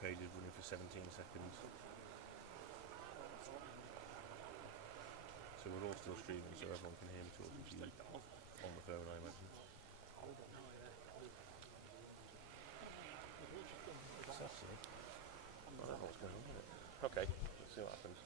page is running for 17 seconds. So we're all still streaming, so everyone can hear me talking to you on the phone, I imagine. That's it. I don't know what's going on with it. Okay, let's see what happens.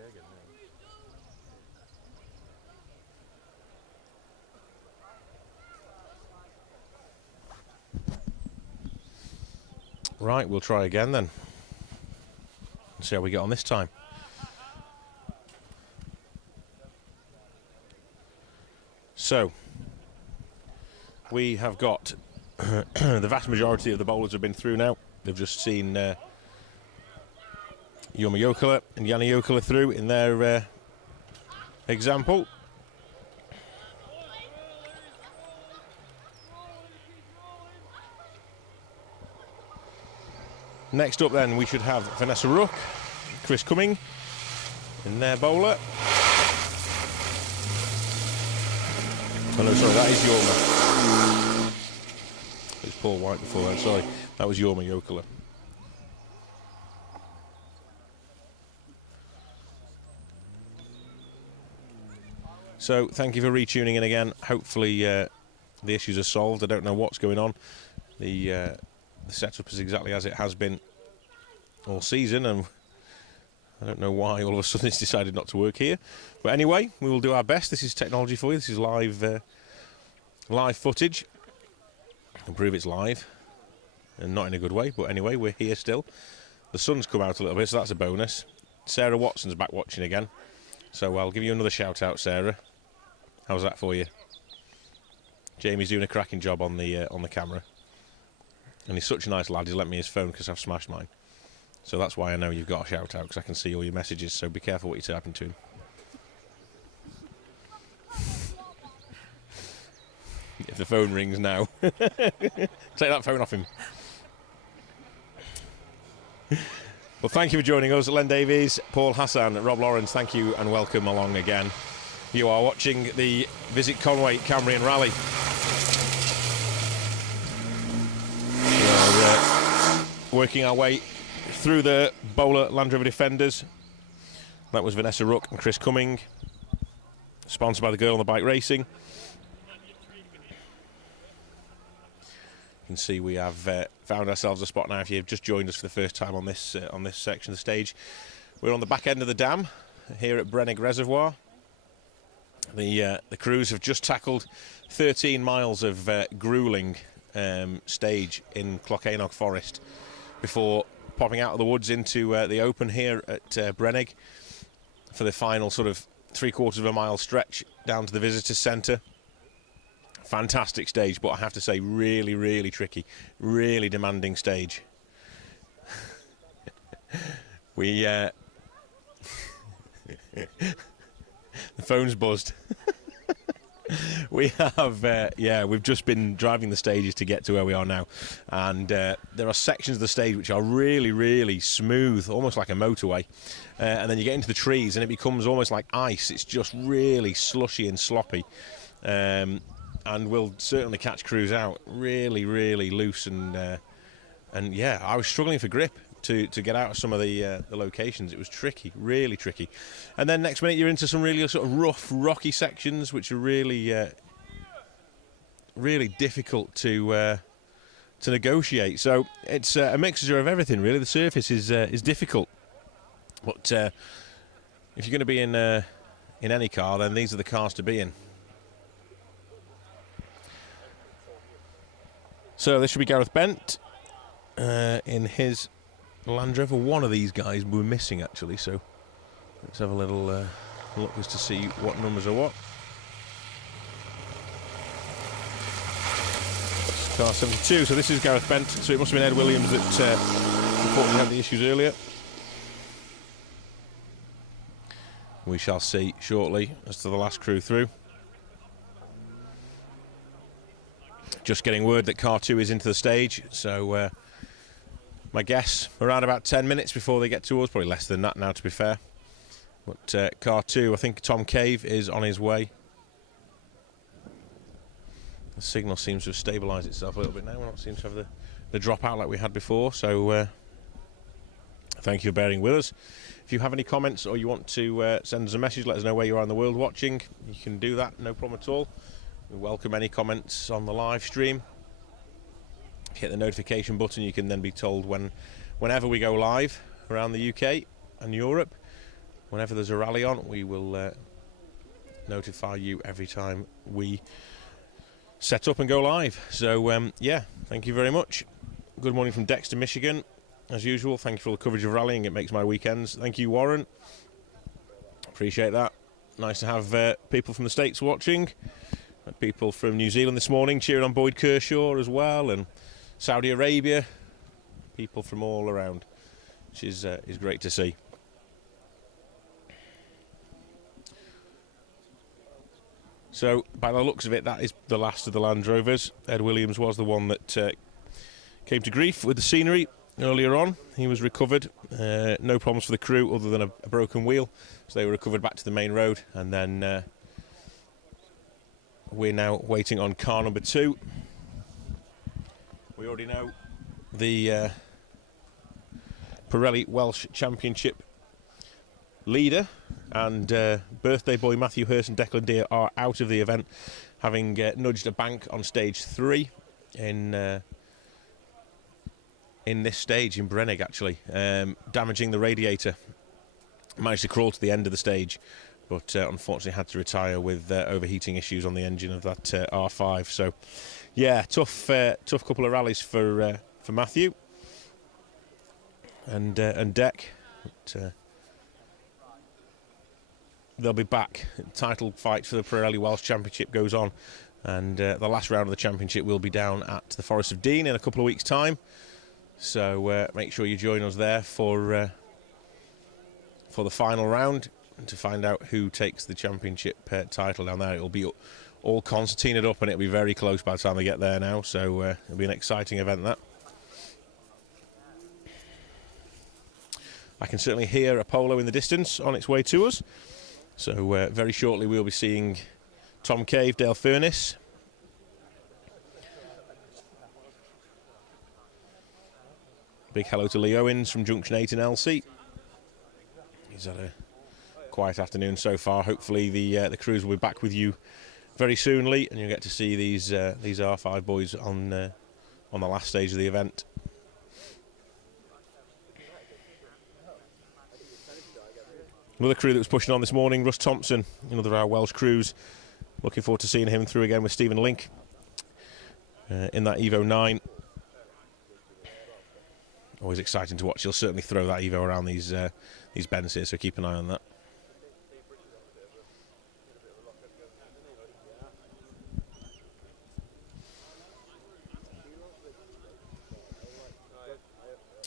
Okay again now. Right, we'll try again then. And see how we get on this time. So, we have got the vast majority of the bowlers have been through now. They've just seen Yoma Yokela and Yanni Yokela through in their example. Next up then we should have Vanessa Rook, Chris Cumming in their bowler. Oh no, sorry, that is Yoma. It's Paul White before then, sorry. That was Yoma Yokela. So, thank you for retuning in again. Hopefully the issues are solved. I don't know what's going on. The setup is exactly as it has been all season, and I don't know why all of a sudden it's decided not to work here. But anyway, we will do our best. This is technology for you. This is live footage. I can prove it's live, and not in a good way, but anyway, we're here still. The sun's come out a little bit, so that's a bonus. Sarah Watson's back watching again, so I'll give you another shout out, Sarah. How's that for you? Jamie's doing a cracking job on the camera, and he's such a nice lad. He's lent me his phone because I've smashed mine, so that's why I know you've got a shout out, because I can see all your messages. So be careful what you're typing to him. If the phone rings now, take that phone off him. Well, thank you for joining us. Len Davies, Paul Hassan, Rob Lawrence, thank you and welcome along again. You are watching the Visit Conway Cambrian Rally. We're working our way through the bowler Land Rover Defenders. That was Vanessa Rook and Chris Cumming, sponsored by the Girl on the Bike Racing. You can see we have found ourselves a spot now. If you've just joined us for the first time on this section of the stage, we're on the back end of the dam here at Brennig Reservoir. The crews have just tackled 13 miles of gruelling stage in Clocanog Forest before popping out of the woods into the open here at Brennig for the final sort of 3/4 of a mile stretch down to the visitors centre. Fantastic stage, but I have to say really, really tricky, really demanding stage. We the phone's buzzed. We have, we've just been driving the stages to get to where we are now, and there are sections of the stage which are really, really smooth, almost like a motorway, and then you get into the trees and it becomes almost like ice. It's just really slushy and sloppy, and will certainly catch crews out. Really, really loose, and yeah, I was struggling for grip to get out of some of the locations. It was tricky, really tricky. And then next minute you're into some really sort of rough, rocky sections, which are really, really difficult to negotiate. So it's a mixture of everything, really. The surface is difficult, but if you're going to be in any car, then these are the cars to be in. So this should be Gareth Bent in his Land Rover. One of these guys we're missing, actually, so let's have a little look as to see what numbers are what. It's car 72, so this is Gareth Bent, so it must have been Ed Williams that reportedly had the issues earlier. We shall see shortly as to the last crew through. Just getting word that car 2 is into the stage, so my guess, around about 10 minutes before they get to us, probably less than that now, to be fair. But car 2, I think Tom Cave is on his way. The signal seems to have stabilised itself a little bit now. We don't seem to have the drop out like we had before, so thank you for bearing with us. If you have any comments or you want to send us a message, let us know where you are in the world watching. You can do that, no problem at all. We welcome any comments on the live stream. Hit the notification button, you can then be told whenever we go live around the UK and Europe. Whenever there's a rally on, we will notify you every time we set up and go live. So yeah, thank you very much. Good morning from Dexter, Michigan, as usual. Thank you for all the coverage of rallying, it makes my weekends. Thank you, Warren, appreciate that. Nice to have people from the States watching, people from New Zealand this morning cheering on Boyd Kershaw as well, and Saudi Arabia, people from all around, which is great to see. So, by the looks of it, that is the last of the Land Rovers. Ed Williams was the one that came to grief with the scenery earlier on. He was recovered, no problems for the crew other than a broken wheel, so they were recovered back to the main road, and then we're now waiting on car number 2. We already know the Pirelli Welsh Championship leader and birthday boy Matthew Hurst and Declan Deere are out of the event, having nudged a bank on stage 3 in this stage in Brennig, actually, damaging the radiator. Managed to crawl to the end of the stage, but unfortunately had to retire with overheating issues on the engine of that R5. So yeah, tough couple of rallies for Matthew and Deck. But, they'll be back. Title fight for the Pirelli Welsh Championship goes on, and the last round of the championship will be down at the Forest of Dean in a couple of weeks' time. So make sure you join us there for the final round and to find out who takes the championship title down there. It'll be all concertinaed up, and it'll be very close by the time they get there now. So it'll be an exciting event, that. I can certainly hear Apollo in the distance on its way to us. So very shortly we'll be seeing Tom Cave, Dale Furness. Big hello to Lee Owens from Junction 8 in LC. He's had a quiet afternoon so far. Hopefully the crews will be back with you very soon, Lee, and you'll get to see these R5 boys on the last stage of the event. Another crew that was pushing on this morning, Russ Thompson, another of our Welsh crews. Looking forward to seeing him through again with Stephen Link in that Evo 9. Always exciting to watch. He'll certainly throw that Evo around these bends here, so keep an eye on that.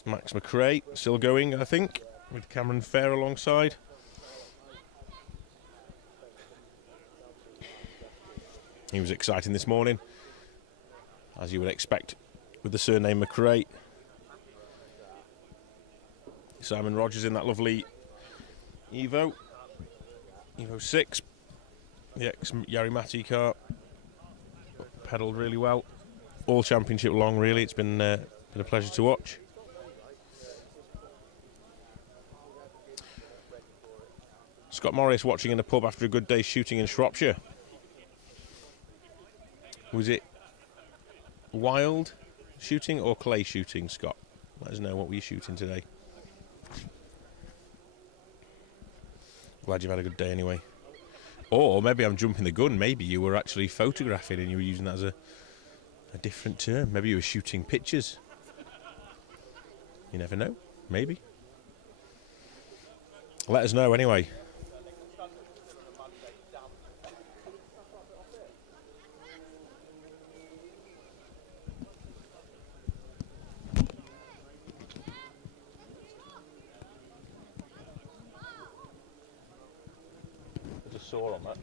Max McRae still going, I think. with Cameron Fair alongside. He was exciting this morning, as you would expect with the surname McRae. Simon Rogers in that lovely Evo 6, the ex-Yarimati car, pedalled really well, all championship long really. It's been a pleasure to watch. Scott Morris watching in the pub after a good day's shooting in Shropshire. Was it wild shooting or clay shooting, Scott? Let us know, what were you shooting today? Glad you've had a good day anyway. Or maybe I'm jumping the gun. Maybe you were actually photographing and you were using that as a different term. Maybe you were shooting pictures. You never know. Maybe. Let us know anyway. Sore on that.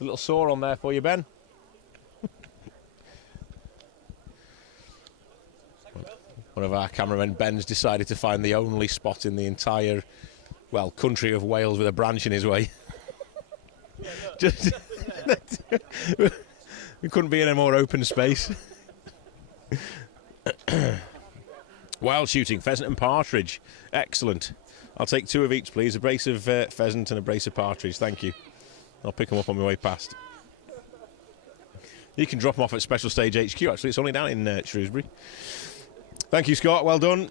A little sore on there for you, Ben. One of our cameramen, Ben's decided to find the only spot in the entire, well, country of Wales with a branch in his way. Just we couldn't be in a more open space. Wild shooting, pheasant and partridge. Excellent. I'll take 2 of each, please. A brace of pheasant and a brace of partridge. Thank you. I'll pick them up on my way past. You can drop them off at Special Stage HQ, actually. It's only down in Shrewsbury. Thank you, Scott. Well done.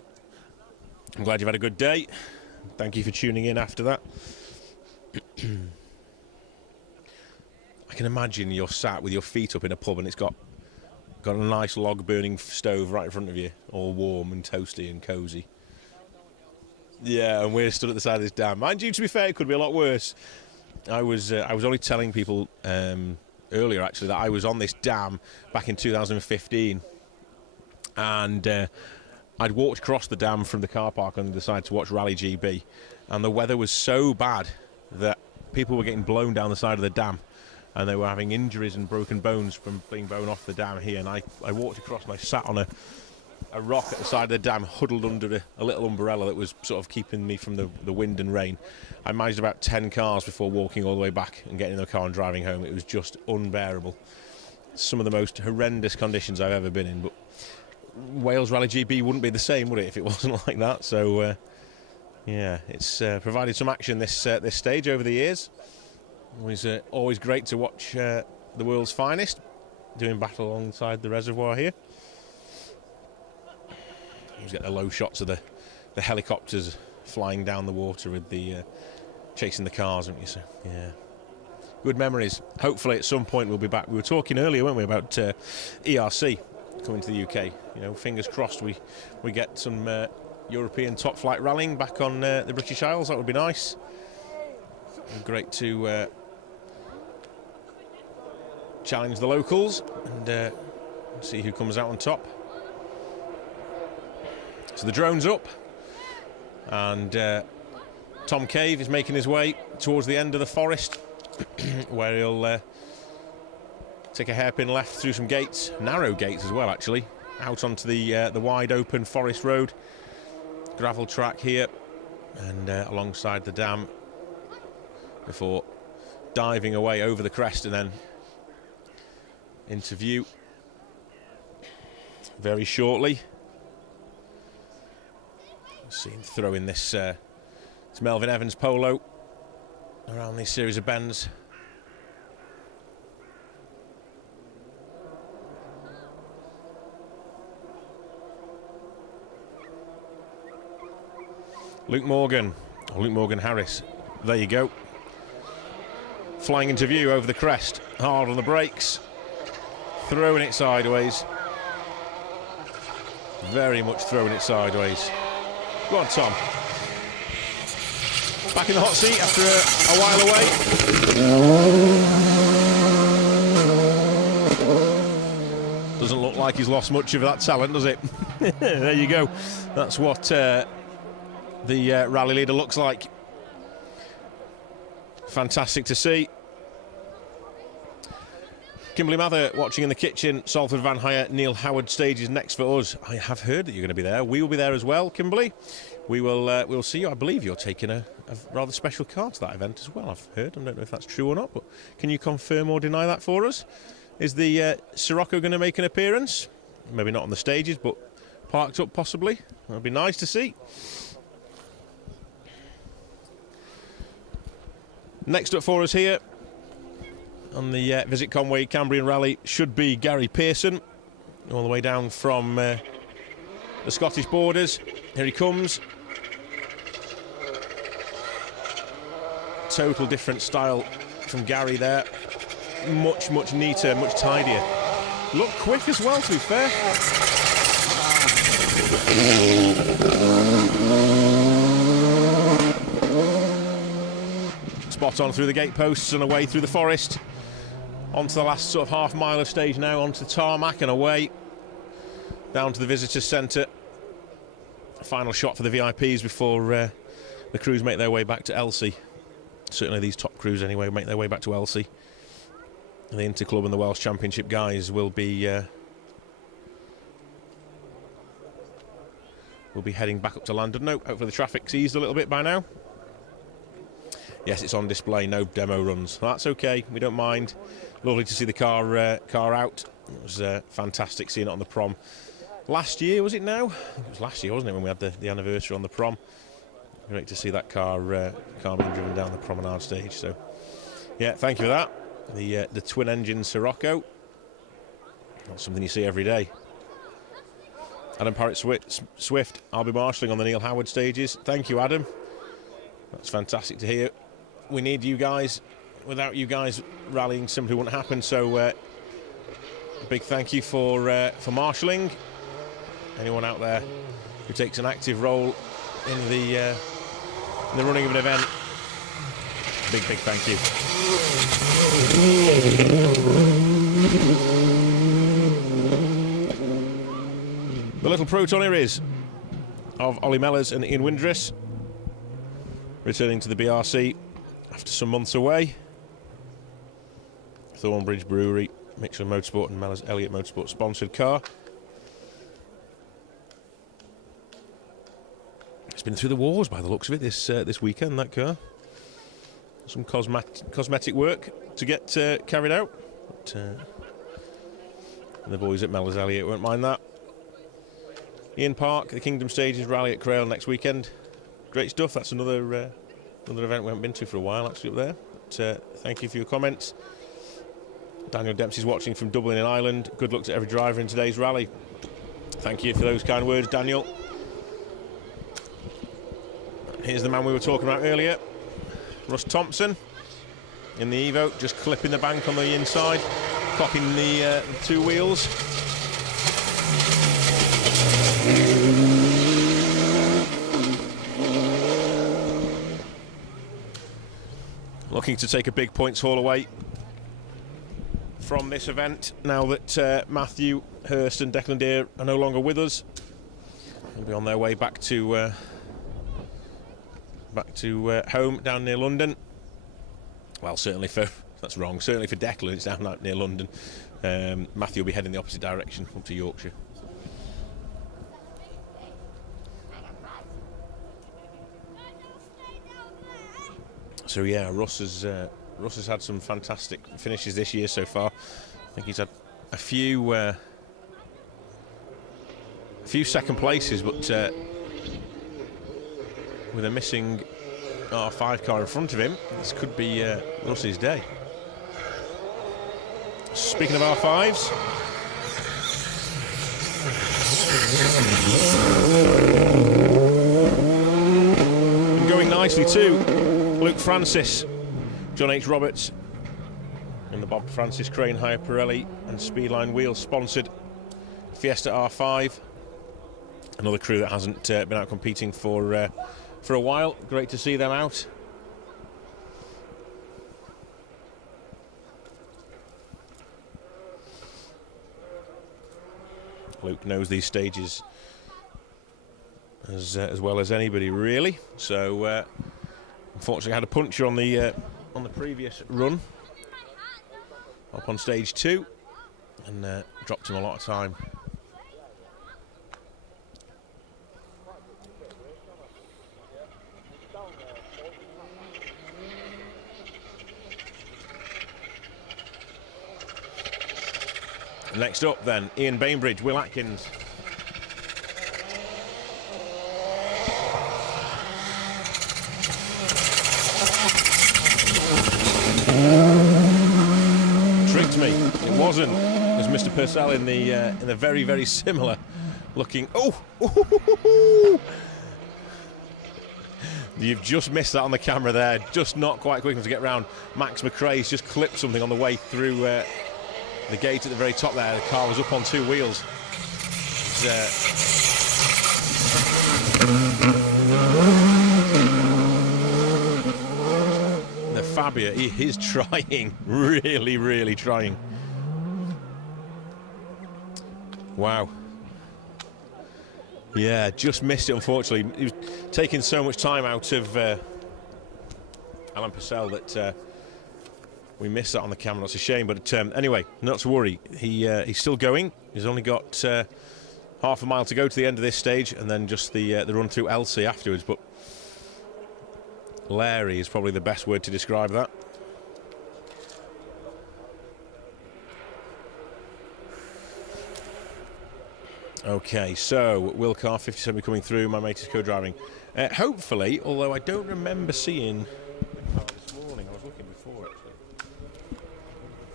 I'm glad you've had a good day. Thank you for tuning in after that. I can imagine you're sat with your feet up in a pub and it's got a nice log-burning stove right in front of you, all warm and toasty and cosy. Yeah, and we're stood at the side of this dam. Mind you, to be fair, it could be a lot worse. I was only telling people earlier, actually, that I was on this dam back in 2015. And I'd walked across the dam from the car park and decided to watch Rally GB. And the weather was so bad that people were getting blown down the side of the dam. And they were having injuries and broken bones from being blown off the dam here. And I walked across and I sat on a rock at the side of the dam, huddled under a little umbrella that was sort of keeping me from the wind and rain. I managed about 10 cars before walking all the way back and getting in the car and driving home. It was just unbearable. Some of the most horrendous conditions I've ever been in. But Wales Rally GB wouldn't be the same, would it, if it wasn't like that? So, yeah, it's provided some action this stage over the years. Always great to watch the world's finest doing battle alongside the reservoir here. You get the low shots of the helicopters flying down the water with the chasing the cars, haven't you? So, yeah, good memories. Hopefully at some point we'll be back. We were talking earlier, weren't we, about ERC coming to the UK. You know, fingers crossed we get some European top flight rallying back on the British Isles. That would be nice. Great to challenge the locals and see who comes out on top. So the drone's up, and Tom Cave is making his way towards the end of the forest, where he'll take a hairpin left through some gates, narrow gates as well, actually, out onto the wide open forest road, gravel track here, and alongside the dam, before diving away over the crest and then into view very shortly. See him throwing this Melvin Evans polo around these series of bends. Luke Morgan Harris, there you go. Flying into view over the crest, hard on the brakes, throwing it sideways. Very much throwing it sideways. Go on, Tom. Back in the hot seat after a while away. Doesn't look like he's lost much of that talent, does it? There you go. That's what the rally leader looks like. Fantastic to see. Kimberly Mather watching in the kitchen. Salford Van Hire, Neil Howard stages next for us. I have heard that you're going to be there. We will be there as well, Kimberly. We'll see you. I believe you're taking a rather special car to that event as well, I've heard. I don't know if that's true or not, but can you confirm or deny that for us? Is the Sirocco going to make an appearance? Maybe not on the stages, but parked up possibly. That'd be nice to see. Next up for us here on the Visit Conway Cambrian Rally should be Gary Pearson, all the way down from the Scottish borders. Here he comes. Total different style from Gary there. Much neater, much tidier. Look quick as well, to be fair. Spot on through the gate posts and away through the forest. Onto the last sort of half mile of stage now, onto the tarmac and away. Down to the visitors' centre. Final shot for the VIPs before the crews make their way back to Elsie. Certainly these top crews anyway make their way back to Elsie. The Interclub and the Welsh Championship guys will be heading back up to London. No, hopefully the traffic's eased a little bit by now. Yes, it's on display, no demo runs. That's okay, we don't mind. Lovely to see the car out. It was fantastic seeing it on the prom. Last year, was it now? It was last year, wasn't it, when we had the anniversary on the prom. Great to see that car being driven down the promenade stage. So, yeah, thank you for that. The twin-engine Sirocco. That's something you see every day. Adam Parrott-Swift, I'll be marshalling on the Neil Howard stages. Thank you, Adam. That's fantastic to hear. We need you guys. Without you guys, rallying simply wouldn't happen. So, a big thank you for marshalling. Anyone out there who takes an active role in the running of an event, big thank you. The little Proton here is of Ollie Mellors and Ian Windress, returning to the BRC after some months away. Thornbridge Brewery, Michelin Motorsport and Mellors Elliott Motorsport sponsored car. It's been through the wars by the looks of it this weekend, that car. Some cosmetic work to get carried out. But, the boys at Mellors Elliott won't mind that. Ian Park, the Kingdom Stages rally at Crail next weekend. Great stuff. That's another event we haven't been to for a while, actually, up there. But, thank you for your comments. Daniel Dempsey's watching from Dublin in Ireland. Good luck to every driver in today's rally. Thank you for those kind words, Daniel. Here's the man we were talking about earlier, Russ Thompson in the Evo, just clipping the bank on the inside, clocking the two wheels. Looking to take a big points haul away from this event now that Matthew Hurst and Declan Deere are no longer with us. They'll be on their way back to home down near London. Well, certainly that's wrong. Certainly for Declan, it's down near London. Matthew will be heading the opposite direction, up to Yorkshire. So yeah, Russ has had some fantastic finishes this year so far. I think he's had a few second places, but with a missing R5 car in front of him, this could be Russ's day. Speaking of R5s, and going nicely too, Luke Francis, John H. Roberts, and the Bob Francis Crane Hire Pirelli and Speedline Wheels sponsored Fiesta R5. Another crew that hasn't been out competing for a while. Great to see them out. Luke knows these stages as well as anybody, really. So unfortunately, I had a puncture on the previous run up on stage 2, and dropped him a lot of time. Next up then, Ian Bainbridge, Will Atkins. Tricked me. It wasn't. There's Mr. Purcell in the very, very similar looking. Oh! You've just missed that on the camera there. Just not quite quick enough to get round. Max McRae's just clipped something on the way through the gate at the very top there. The car was up on 2 wheels. The Fabia, he is trying, really, really trying. Wow. Yeah, just missed it, unfortunately. He was taking so much time out of Alan Purcell that we missed that on the camera. That's a shame, but anyway, not to worry. He's still going. He's only got half a mile to go to the end of this stage, and then just the run through Elsie afterwards. But Larry is probably the best word to describe that. Okay, so Will Carr 57 coming through. My mate is co-driving. Hopefully, although I don't remember seeing this morning. I was looking before actually.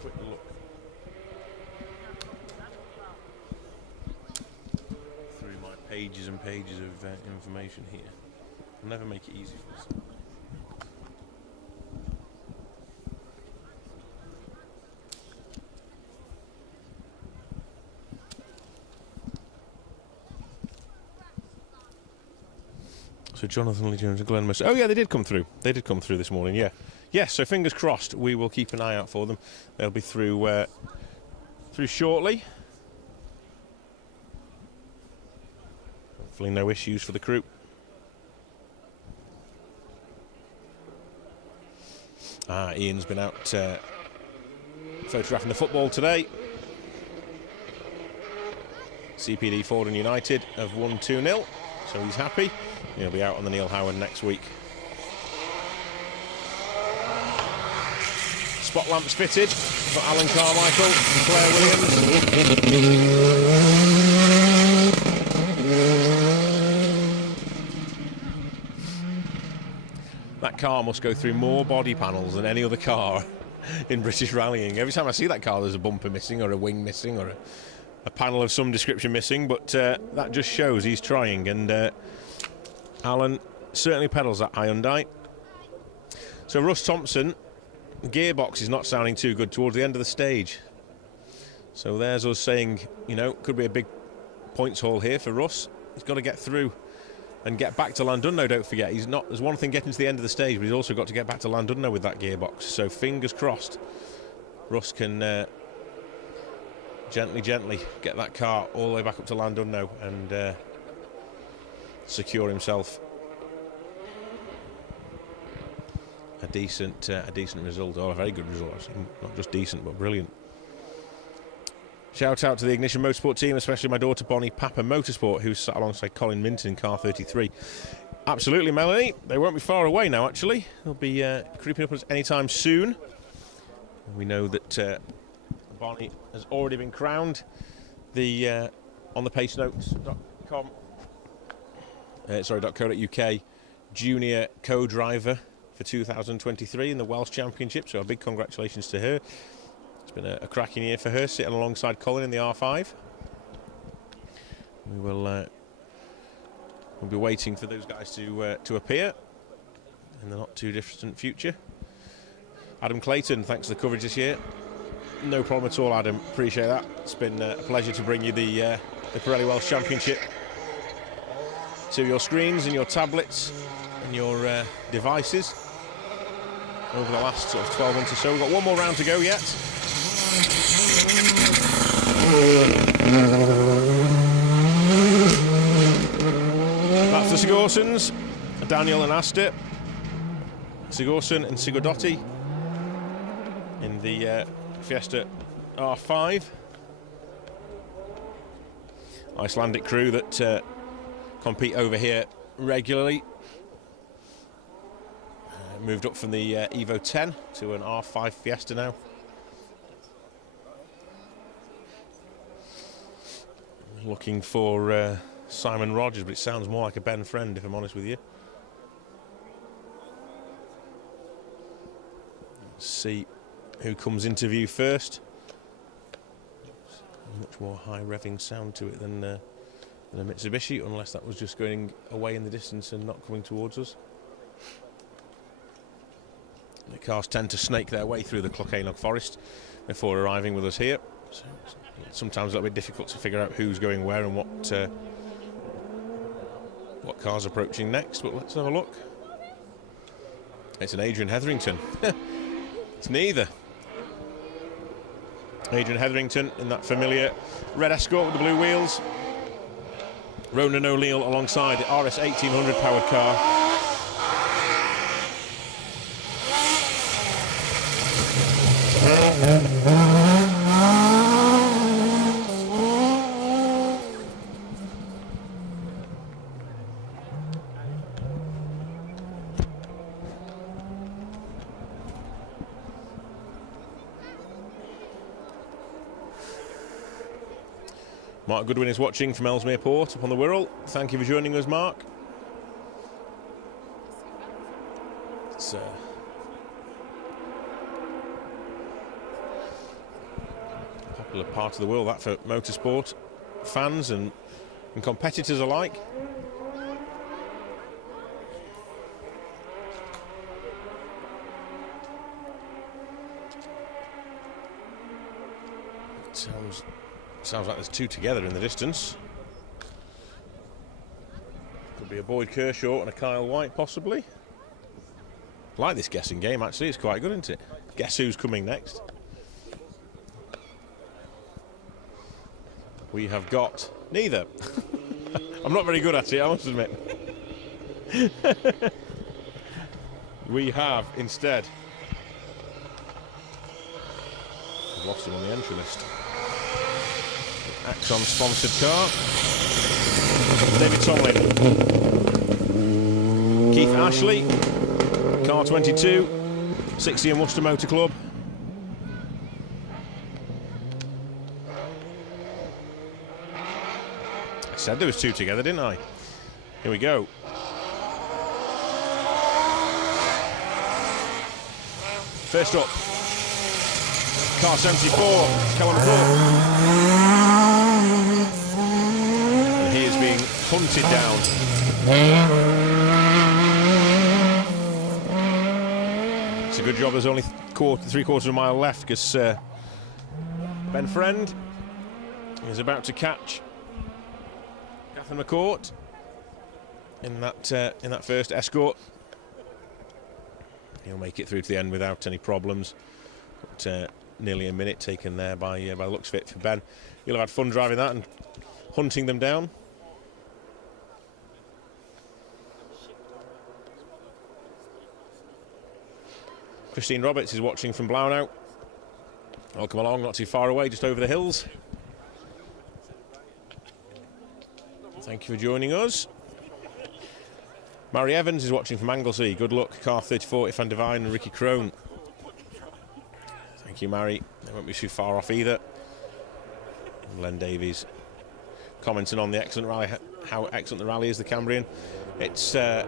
Quick look through my pages and pages of information here. I'll never make it easy for myself. So Jonathan Lee Jones and Glenn Mercer. Oh yeah, they did come through. They did come through this morning. Yeah, yes. So fingers crossed. We will keep an eye out for them. They'll be through shortly. Hopefully, no issues for the crew. Ian's been out photographing the football today. CPD Ford and United have won 2-0. So he's happy. He'll be out on the Neil Howard next week. Spot lamps fitted for Alan Carmichael and Claire Williams. That car must go through more body panels than any other car in British rallying. Every time I see that car, there's a bumper missing or a wing missing or a panel of some description missing, but that just shows he's trying, and Alan certainly pedals that Hyundai. So Russ Thompson, gearbox is not sounding too good towards the end of the stage. So there's us saying, you know, could be a big points haul here for Russ. He's got to get through and get back to Llandudno, don't forget. There's one thing getting to the end of the stage, but he's also got to get back to Llandudno with that gearbox. So fingers crossed, Russ can gently get that car all the way back up to Llandudno and secure himself a decent result, or a very good result actually. Not just decent but brilliant. Shout out to the Ignition Motorsport team, especially my daughter Bonnie Papa Motorsport, who's sat alongside Colin Minton in car 33. Absolutely, Melanie, they won't be far away now actually. They'll be creeping up on us anytime soon. We know that Bonnie has already been crowned the on the pacenotes.com .co.uk junior co-driver for 2023 in the Welsh Championship, so a big congratulations to her. It's been a cracking year for her, sitting alongside Colin in the R5. We'll be waiting for those guys to appear in the not too distant future. Adam Clayton, thanks for the coverage this year. No problem at all, Adam. Appreciate that. It's been a pleasure to bring you the Pirelli Welsh Championship to your screens and your tablets and your devices over the last sort of 12 months or so. We've got one more round to go yet. That's the Sigurdssons, Daniel and Asta. Sigurdsson and Sigurdotti in the Fiesta R5. Icelandic crew that compete over here regularly. Moved up from the Evo 10 to an R5 Fiesta now. Looking for Simon Rogers, but it sounds more like a Ben Friend, if I'm honest with you. Let's see who comes into view first. Much more high revving sound to it than a Mitsubishi, unless that was just going away in the distance and not coming towards us. The cars tend to snake their way through the Clocaenog forest before arriving with us here. So it's sometimes a little bit difficult to figure out who's going where and what car's approaching next, but let's have a look. It's an Adrian Hetherington. It's neither. Adrian Hetherington in that familiar red Escort with the blue wheels. Ronan O'Neill alongside the RS 1800 powered car. Mark Goodwin is watching from Ellesmere Port upon the Wirral. Thank you for joining us, Mark. It's a popular part of the world, that, for motorsport fans and competitors alike. Sounds like there's two together in the distance. Could be a Boyd Kershaw and a Kyle White, possibly. I like this guessing game, actually. It's quite good, isn't it? Guess who's coming next? We have got neither. I'm not very good at it, I must admit. We have, instead, I've lost him on the entry list. Axon sponsored car. David Tomlin. Keith Ashley. Car 22. 60 and Worcester Motor Club. I said there was two together, didn't I? Here we go. First up. Car 74. Callum Thorpe. And he is being hunted down. It's a good job there's only three-quarters of a mile left, because Ben Friend is about to catch Catherine McCourt in that first Escort. He'll make it through to the end without any problems. But, nearly a minute taken there by the looks of it for Ben. You'll have had fun driving that and hunting them down. Christine Roberts is watching from Blounow. Welcome along, not too far away, just over the hills. Thank you for joining us. Mary Evans is watching from Anglesey. Good luck, car 34, Van Devine and Ricky Crone. Thank you, Mary. They won't be too far off either. And Len Davies commenting on the excellent rally, how excellent the rally is, the Cambrian. It's a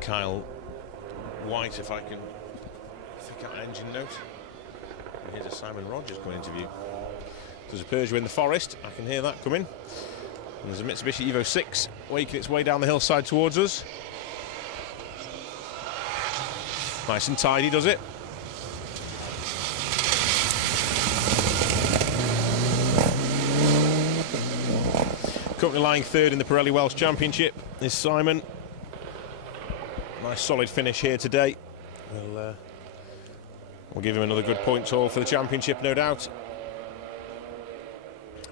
Kyle White, if I can pick out an engine note. And here's a Simon Rogers coming into view. There's a Peugeot in the forest. I can hear that coming. And there's a Mitsubishi Evo 6 waking its way down the hillside towards us. Nice and tidy, does it? Currently lying third in the Pirelli Welsh Championship is Simon. Nice solid finish here today. We'll give him another good points haul for the championship, no doubt.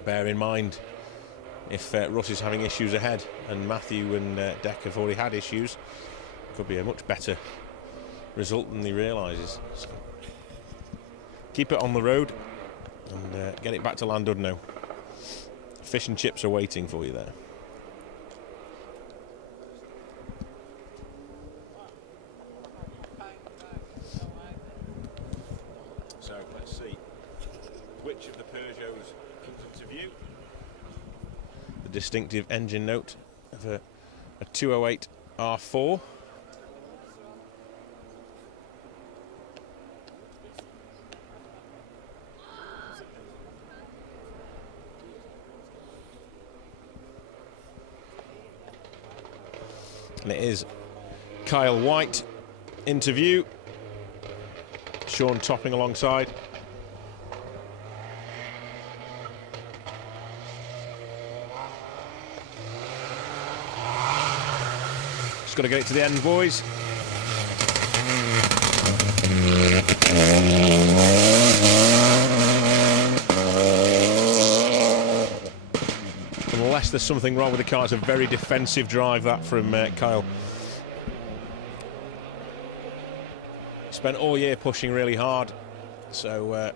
Bear in mind, if Russ is having issues ahead, and Matthew and Deck have already had issues, it could be a much better result than he realises. So keep it on the road and get it back to Llandudno. Fish and chips are waiting for you there. So let's see which of the Peugeots comes into view. The distinctive engine note of a 208 R4. And it is Kyle White into view. Sean Topping alongside. Just got to get it to the end, boys. Unless there's something wrong with the car, it's a very defensive drive, that, from Kyle. Spent all year pushing really hard, so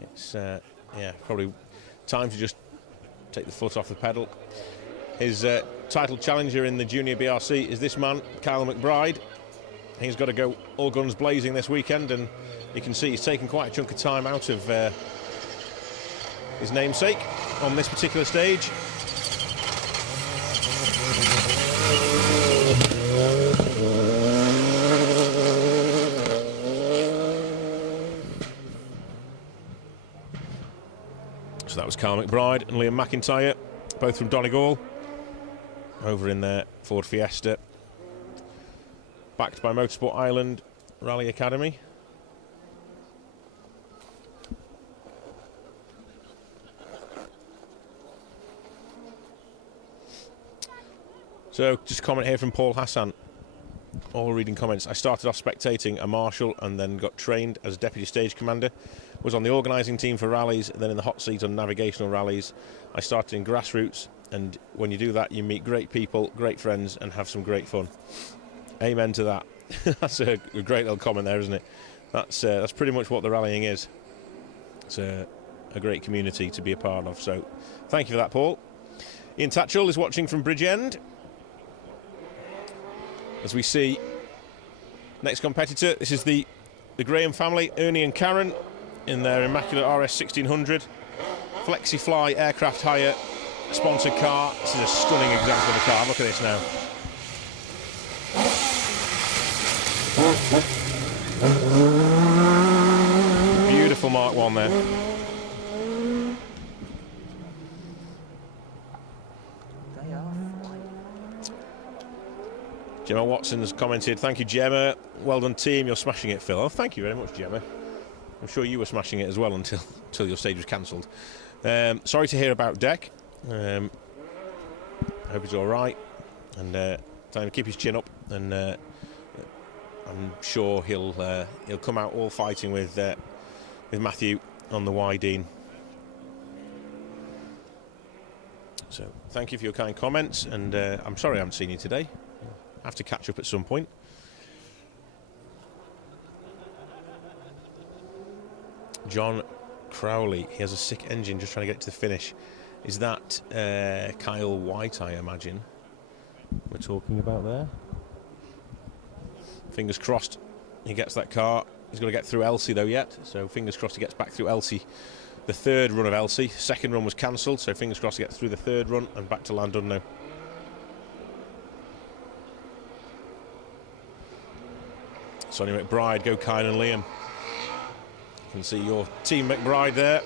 it's yeah, probably time to just take the foot off the pedal. His title challenger in the junior BRC is this man, Kyle McBride. He's got to go all guns blazing this weekend, and you can see he's taken quite a chunk of time out of his namesake on this particular stage. So that was Kyle McBride and Liam McIntyre, both from Donegal, over in their Ford Fiesta, backed by Motorsport Ireland Rally Academy. So, just a comment here from Paul Hassan. All reading comments. I started off spectating a Marshal and then got trained as Deputy Stage Commander. Was on the organising team for rallies, then in the hot seat on navigational rallies. I started in grassroots, and when you do that, you meet great people, great friends, and have some great fun. Amen to that. That's a great little comment there, isn't it? That's pretty much what the rallying is. It's a great community to be a part of. So, thank you for that, Paul. Ian Tatchell is watching from Bridgend. As we see, next competitor, this is the Graham family, Ernie and Karen, in their immaculate RS 1600. FlexiFly aircraft hire, sponsored car. This is a stunning example of a car. Look at this now. Beautiful Mark 1 there. Gemma Watson has commented, thank you, Gemma. Well done, team. You're smashing it, Phil. Oh, thank you very much, Gemma. I'm sure you were smashing it as well until your stage was cancelled. Sorry to hear about Deck. I hope he's all right. And tell him to keep his chin up. And I'm sure he'll come out all fighting with Matthew on the Wydeen. So thank you for your kind comments. And I'm sorry I haven't seen you today. I have to catch up at some point. John Crowley, he has a sick engine, just trying to get to the finish. Is that Kyle White, I imagine, we're talking about there? Fingers crossed he gets that car. He's got to get through Elsie though yet, so fingers crossed he gets back through Elsie. The third run of Elsie, second run was cancelled, so fingers crossed he gets through the third run and back to Llandudno. Sonny McBride, go Kyle and Liam. You can see your team McBride there.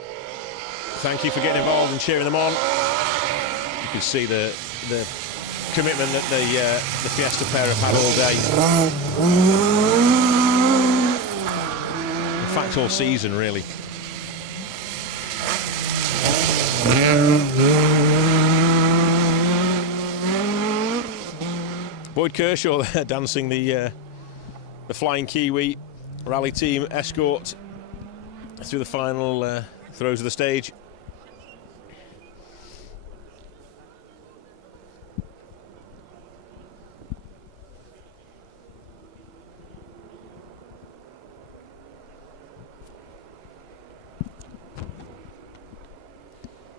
Thank you for getting involved and cheering them on. You can see the commitment that the Fiesta pair have had all day. In fact, all season, really. Boyd Kershaw there dancing the Flying Kiwi rally team escort through the final throws of the stage.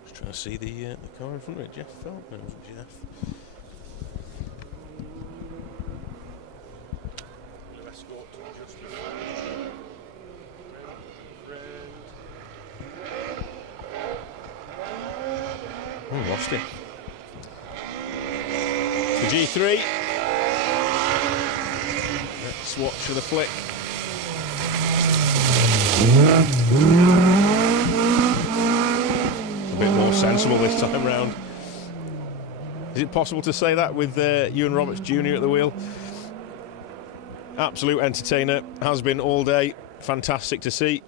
Just trying to see the car in front of it. Jeff Felt? No, it wasn't Jeff. Oh, lost it. The G3. Let's watch for the flick. A bit more sensible this time round. Is it possible to say that with Ewan Roberts Jr. at the wheel? Absolute entertainer, has been all day. Fantastic to see.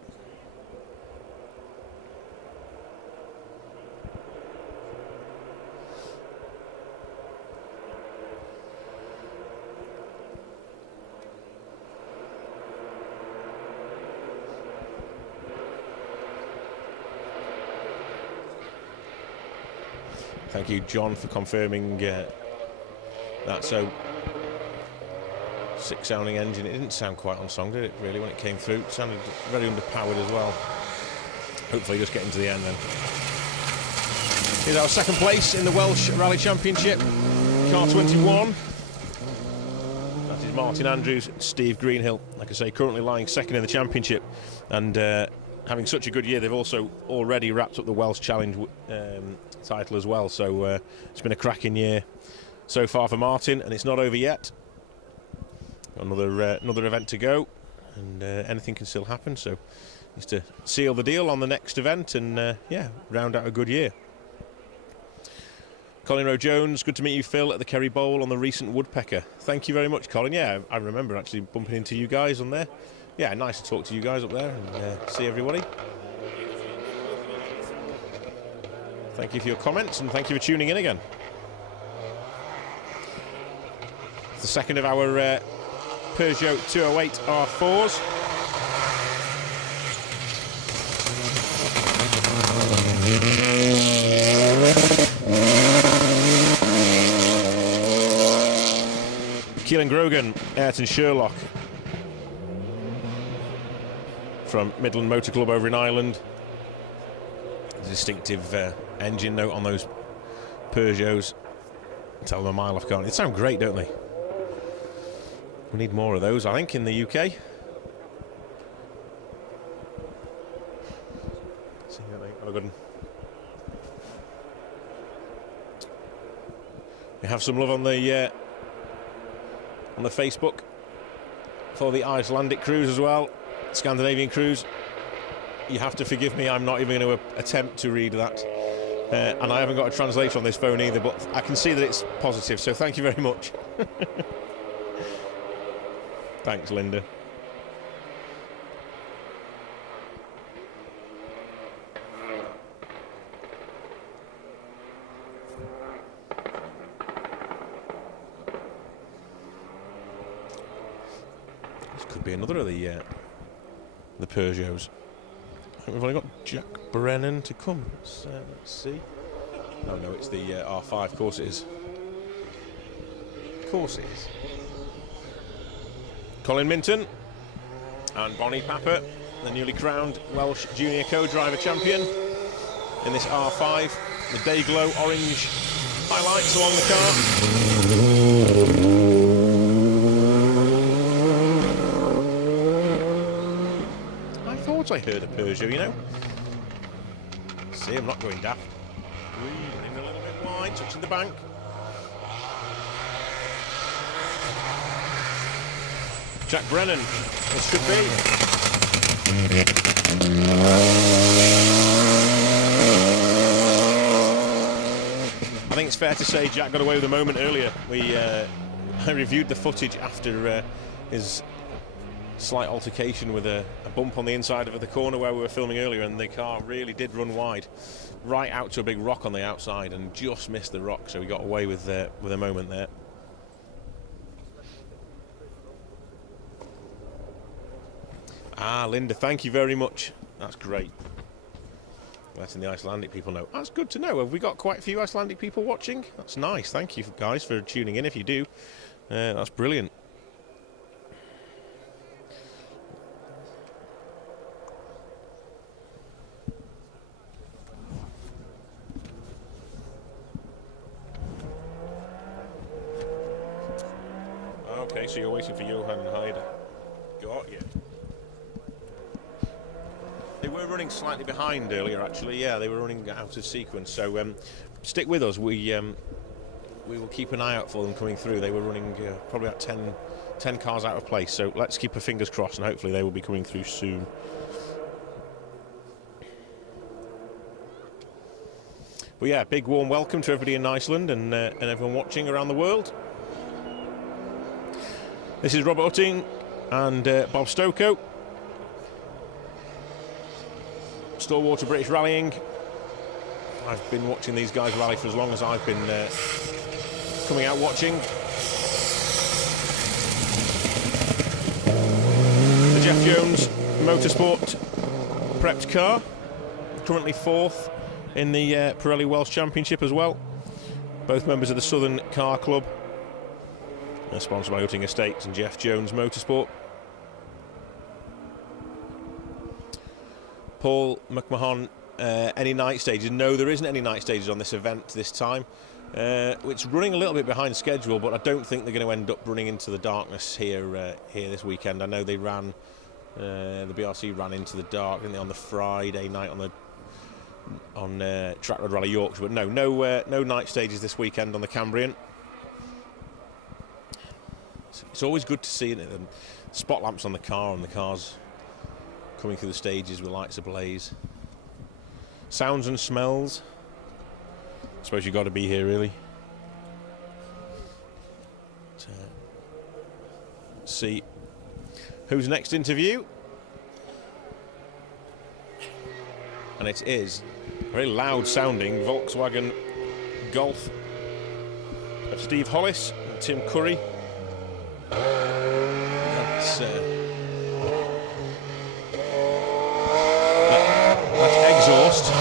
Thank you, John, for confirming that. So, 6-sounding engine. It didn't sound quite on song, did it, really, when it came through? It sounded very underpowered as well. Hopefully just getting to the end then. Here's our second place in the Welsh Rally Championship. Car 21. That is Martin Andrews, Steve Greenhill. Like I say, currently lying second in the championship. And having such a good year, they've also already wrapped up the Welsh Challenge title as well. So it's been a cracking year so far for Martin, and it's not over yet. Another event to go, and anything can still happen. So he's to seal the deal on the next event, and yeah, round out a good year. Colin Rowe-Jones, good to meet you, Phil, at the Kerry Bowl on the recent Woodpecker. Thank you very much, Colin. Yeah, I remember actually bumping into you guys on there. Yeah, nice to talk to you guys up there and see everybody. Thank you for your comments, and thank you for tuning in again. It's the second of our Peugeot 208 R4s. Keelan Grogan, Ayrton Sherlock from Midland Motor Club over in Ireland. Distinctive engine note on those Peugeots. Tell them a mile off, can't they? They sound great, don't they? We need more of those, I think, in the UK. See how they are good. We have some love on the Facebook for the Icelandic cruise as well, Scandinavian cruise. You have to forgive me, I'm not even going to attempt to read that. And I haven't got a translator on this phone either, but I can see that it's positive, so thank you very much. Thanks, Linda. This could be another of the Peugeots. I think we've only got Jack Brennan to come. Let's see. Oh no, it's the R5. Of course it is. Of course it is. Colin Minton and Bonnie Papper, the newly crowned Welsh Junior Co-Driver Champion in this R5. The day-glow orange highlights along the car. I thought I heard a Peugeot, you know. See, I'm not going daft. Running a little bit wide, touching the bank. Jack Brennan, this should be. I think it's fair to say Jack got away with a moment earlier. I reviewed the footage after his slight altercation with a bump on the inside of the corner where we were filming earlier, and the car really did run wide, right out to a big rock on the outside, and just missed the rock, so he got away with a moment there. Ah, Linda, thank you very much. That's great. Letting the Icelandic people know. That's good to know. Have we got quite a few Icelandic people watching? That's nice. Thank you, guys, for tuning in. If you do, that's brilliant. Okay, so you're waiting for Johan and Hyder. Got you. They were running slightly behind earlier, actually. Yeah, they were running out of sequence. So stick with us. We will keep an eye out for them coming through. They were running probably about 10 cars out of place. So let's keep our fingers crossed, and hopefully they will be coming through soon. But yeah, big warm welcome to everybody in Iceland and everyone watching around the world. This is Robert Utting and Bob Stoko. Stallwater British Rallying. I've been watching these guys rally for as long as I've been coming out watching. The Jeff Jones Motorsport prepped car, currently 4th in the Pirelli Welsh Championship as well. Both members of the Southern Car Club. Sponsored by Utting Estates and Jeff Jones Motorsport. Paul McMahon, any night stages? No, there isn't any night stages on this event this time. It's running a little bit behind schedule, but I don't think they're going to end up running into the darkness here this weekend. I know they ran, the BRC ran into the dark, didn't they, on the Friday night on Track Road Rally Yorkshire, but no night stages this weekend on the Cambrian. It's always good to see the spot lamps on the car and the cars coming through the stages with lights ablaze. Sounds and smells. I suppose you've got to be here, really. Let's see who's next interview. And it is a very loud sounding Volkswagen Golf of Steve Hollis and Tim Curry. That's exhaust.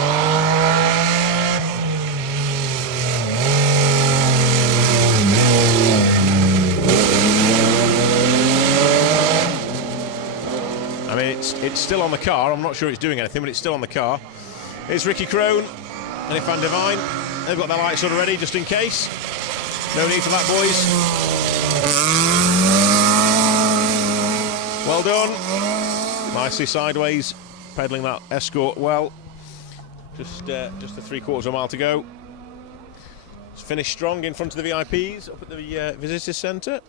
I mean, it's still on the car. I'm not sure it's doing anything, but it's still on the car. It's Ricky Crone and If Van Devine. They've got their lights on already, just in case. No need for that, boys. Well done. Nicely sideways, pedalling that Escort well. Just a 3/4 of a mile to go. It's finished strong in front of the VIPs up at the Visitors Centre.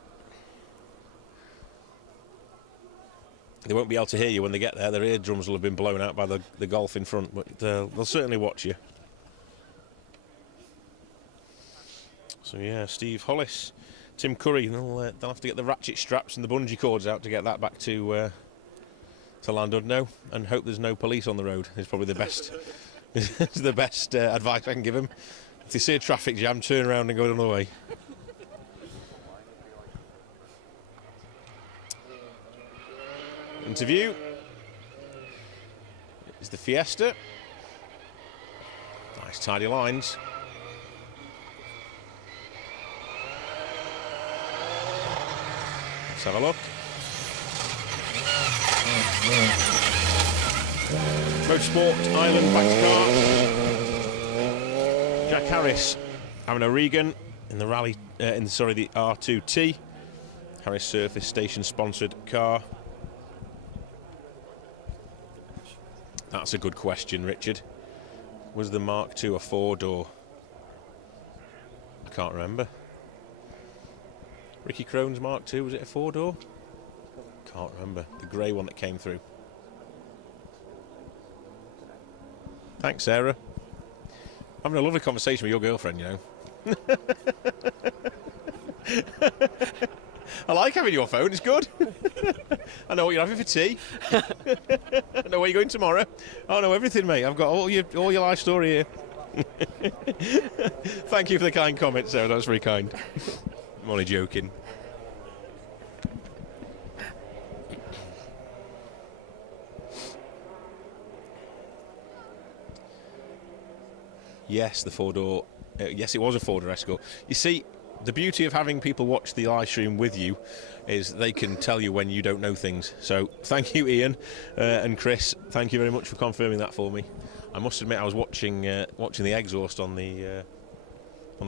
They won't be able to hear you when they get there. Their eardrums will have been blown out by the Golf in front, but they'll certainly watch you. So yeah, Steve Hollis, Tim Curry, they'll have to get the ratchet straps and the bungee cords out to get that back to Llandudno, and hope there's no police on the road. It's probably the best. It's the best advice I can give them. If they see a traffic jam, turn around and go the other way. Interview is the Fiesta. Nice tidy lines. Let's have a look. Motorsport Island back to car. Jack Harris, Aaron O'Regan in the rally, the R2T. Harris Surface Station sponsored car. That's a good question, Richard. Was the Mark II a 4-door? I can't remember. Ricky Crone's Mark II, was it a 4-door? Can't remember. The grey one that came through. Thanks, Sarah. Having a lovely conversation with your girlfriend, you know. I like having your phone, it's good. I know what you're having for tea. I know where you're going tomorrow. I know everything, mate. I've got all your life story here. Thank you for the kind comment, Sarah. That's very kind. I'm only joking. Yes, the four-door. Yes, it was a four-door Escort. You see, the beauty of having people watch the live stream with you is they can tell you when you don't know things. So thank you, Ian and Chris. Thank you very much for confirming that for me. I must admit I was watching the exhaust on the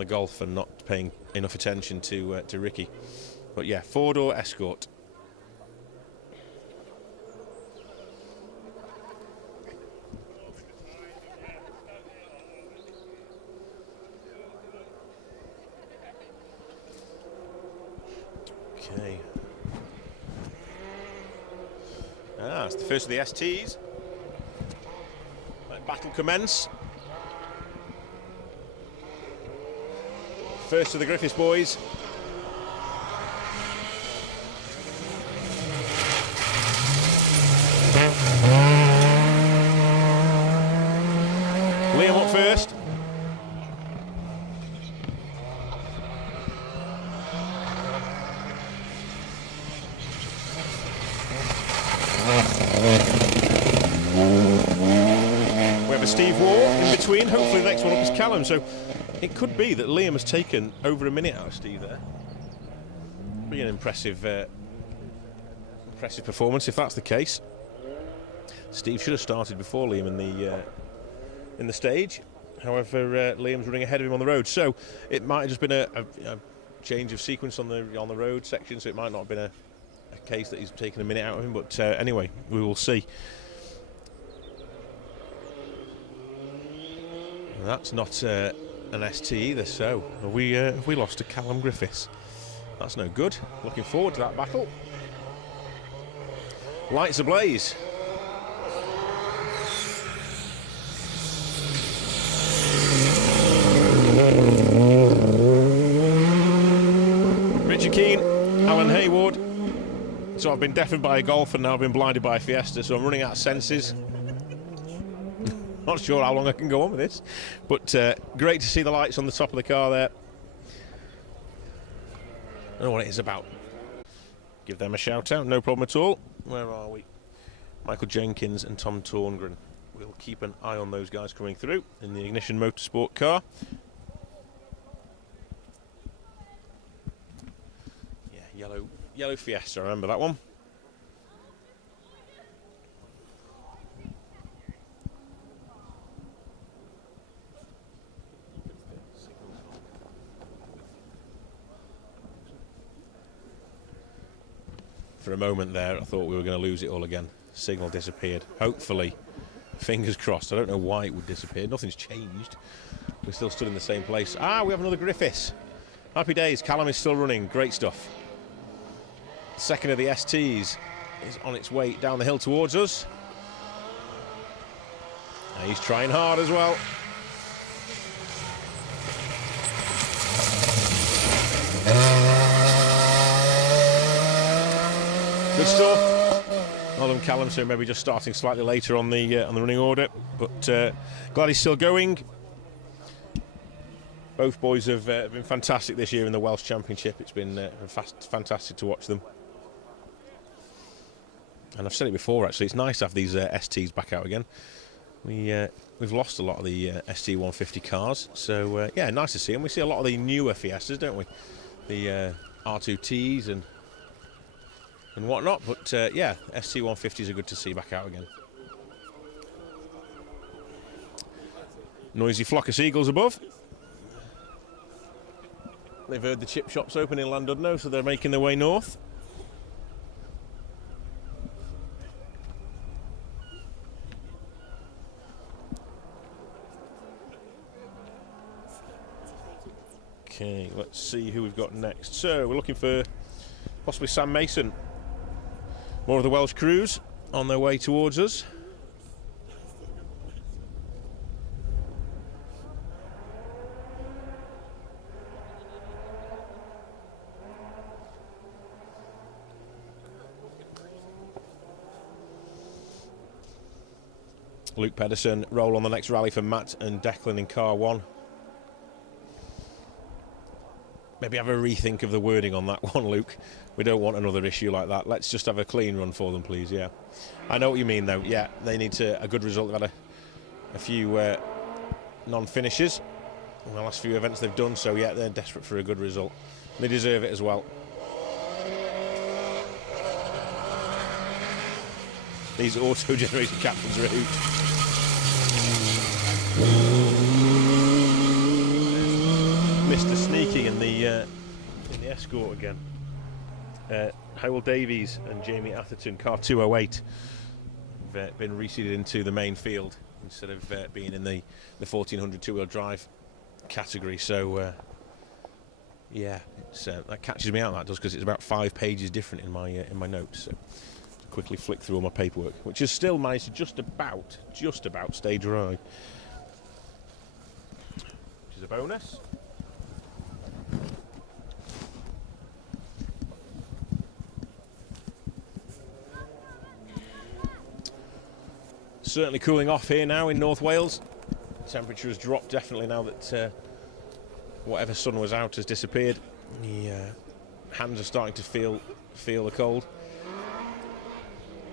Golf and not paying enough attention to Ricky. But yeah, four-door Escort. Okay. It's the first of the STs. Let battle commence. First of the Griffiths boys. Liam up first. We have a Steve Waugh in between. Hopefully the next one up is Callum. So it could be that Liam has taken over a minute out of Steve there. Be an impressive performance if that's the case. Steve should have started before Liam in the stage. However, Liam's running ahead of him on the road, so it might have just been a change of sequence on the road section. So it might not have been a case that he's taken a minute out of him. But anyway, we will see. That's not an ST either. So have we lost to Callum Griffiths? That's no good. Looking forward to that battle. Lights ablaze. Richard Keane, Alan Hayward. So I've been deafened by a Golf and now I've been blinded by a Fiesta, so I'm running out of senses. Not sure how long I can go on with this, but great to see the lights on the top of the car there. I don't know what it is about. Give them a shout out, no problem at all. Where are we? Michael Jenkins and Tom Torngren. We'll keep an eye on those guys coming through in the Ignition Motorsport car. Yeah, yellow Fiesta, I remember that one. For a moment there, I thought we were going to lose it all again. Signal disappeared. Hopefully, fingers crossed. I don't know why it would disappear. Nothing's changed. We're still stood in the same place. We have another Griffiths. Happy days. Callum is still running. Great stuff. Second of the STs is on its way down the hill towards us. And he's trying hard as well. Good stuff. Well done, Callum. So maybe just starting slightly later on the running order, but glad he's still going. Both boys have been fantastic this year in the Welsh Championship. It's been fantastic to watch them. And I've said it before, actually, it's nice to have these STs back out again. We've lost a lot of the ST150 cars, so yeah, nice to see them. We see a lot of the newer Fiestas, don't we? The R2Ts and whatnot, but yeah, ST150s are good to see back out again. Noisy flock of seagulls above. They've heard the chip shops open in Llandudno, so they're making their way north. Okay, let's see who we've got next. So we're looking for possibly Sam Mason. More of the Welsh crews on their way towards us. Luke Pedersen roll on the next rally for Matt and Declan in car 1. Maybe have a rethink of the wording on that one, Luke. We don't want another issue like that. Let's just have a clean run for them, please. Yeah, I know what you mean, though. Yeah, they need a good result. They've had a few non-finishers in the last few events they've done, so yeah, they're desperate for a good result. They deserve it as well. These auto-generated captains are a hoot. Mr. Sneaky in the escort again. Howell Davies and Jamie Atherton, car 208, have been reseeded into the main field instead of being in the 1400 two-wheel drive category. So yeah, that catches me out. That does, because it's about 5 pages different in my notes. So quickly flick through all my paperwork, which has still managed to just about stay dry, which is a bonus. Certainly cooling off here now in North Wales. Temperature has dropped definitely now that whatever sun was out has disappeared. The hands are starting to feel the cold.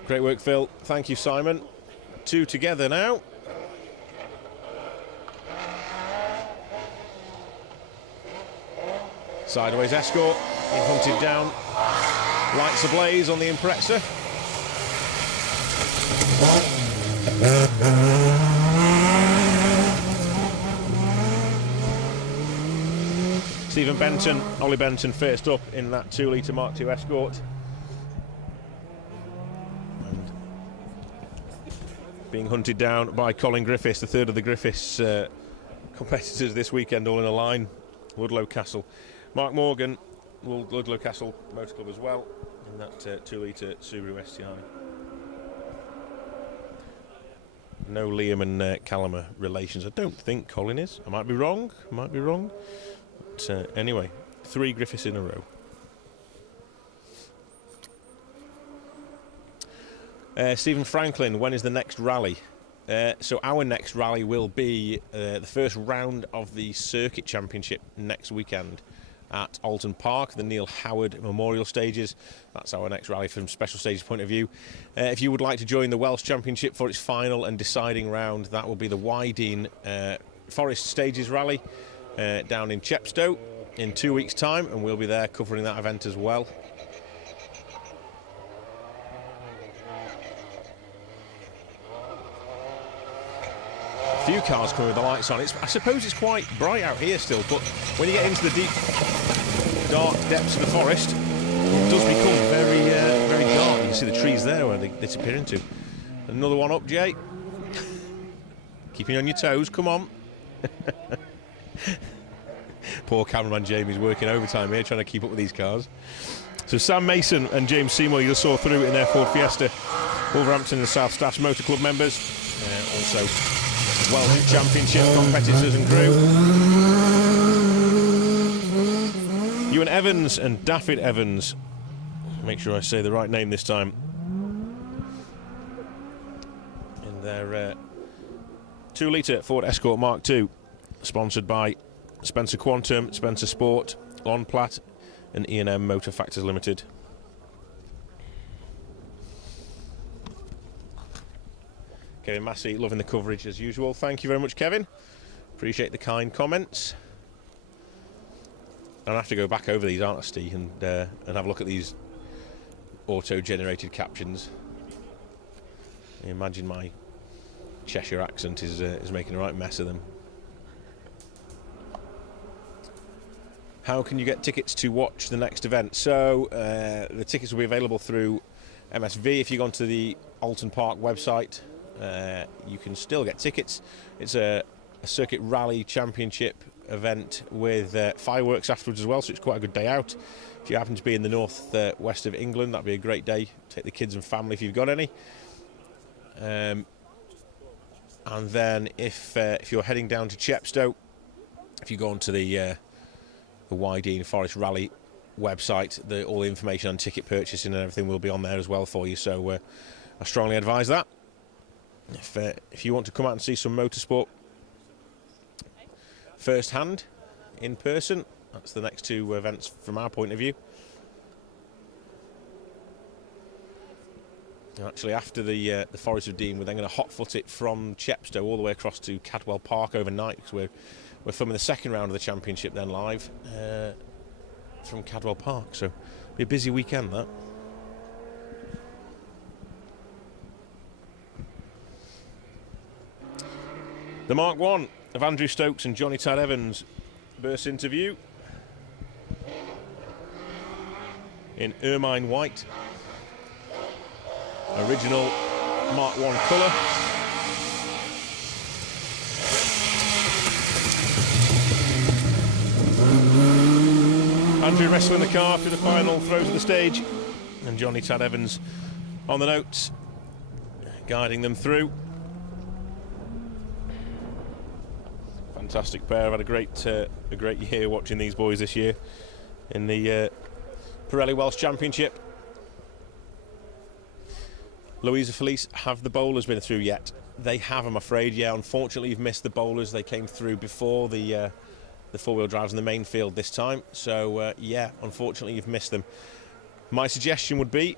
Great work, Phil. Thank you, Simon. 2 together now. Sideways escort, being hunted down. Lights ablaze on the Impreza. Stephen Benton, Ollie Benton first up in that 2-litre Mark II Escort. And being hunted down by Colin Griffiths, the third of the Griffiths competitors this weekend, all in a line. Ludlow Castle. Mark Morgan, Ludlow Castle Motor Club as well, in that 2-litre Subaru STI. No Liam and Callum are relations. I don't think Colin is. I might be wrong. But anyway, 3 Griffiths in a row. Stephen Franklin, when is the next rally? So our next rally will be the first round of the Circuit Championship next weekend at Alton Park, the Neil Howard Memorial Stages. That's our next rally from Special Stages point of view. If you would like to join the Welsh Championship for its final and deciding round, that will be the Wydene Forest Stages Rally down in Chepstow in 2 weeks' time, and we'll be there covering that event as well. A few cars coming with the lights on. I suppose it's quite bright out here still, but when you get into the deep, dark depths of the forest, it does become very, very dark. You can see the trees there where they disappear into. Another one up, Jay. Keeping you on your toes, come on. Poor cameraman Jamie's working overtime here, trying to keep up with these cars. So Sam Mason and James Seymour, you saw through in their Ford Fiesta. Wolverhampton and South Staffs Motor Club members. Also Welsh Championship competitors and crew. Ewan Evans and Daffyd Evans. Make sure I say the right name this time. In their 2-litre Ford Escort Mark II, sponsored by Spencer Quantum, Spencer Sport, Lonplat and E&M Motor Factors Limited. Kevin Massey, loving the coverage as usual. Thank you very much, Kevin. Appreciate the kind comments. I'll have to go back over these, aren't I, Steve, and have a look at these auto-generated captions. I imagine my Cheshire accent is making a right mess of them. How can you get tickets to watch the next event? So the tickets will be available through MSV. If you go onto the Alton Park website, you can still get tickets. It's a circuit rally championship event with fireworks afterwards as well, so it's quite a good day out. If you happen to be in the north west of England, that'd be a great day. Take the kids and family if you've got any. And then if you're heading down to Chepstow, if you go onto the Wydene Forest Rally website, all the information on ticket purchasing and everything will be on there as well for you, so I strongly advise that. If you want to come out and see some motorsport first hand, in person, that's the next 2 events from our point of view. Actually, after the Forest of Dean, we're then going to hot-foot it from Chepstow all the way across to Cadwell Park overnight, because we're filming the second round of the championship then live from Cadwell Park. So it'll be a busy weekend, that. The Mark 1 of Andrew Stokes and Johnny Tad Evans bursts into view in ermine white. Original Mark 1 colour. Andrew wrestling the car through the final throws of the stage, and Johnny Tad Evans on the notes, guiding them through. Fantastic pair. I've had a great year watching these boys this year in the Pirelli Welsh Championship. Louisa Felice, have the bowlers been through yet? They have, I'm afraid. Yeah, unfortunately you've missed the bowlers. They came through before the four-wheel drives in the main field this time. So yeah, unfortunately you've missed them. My suggestion would be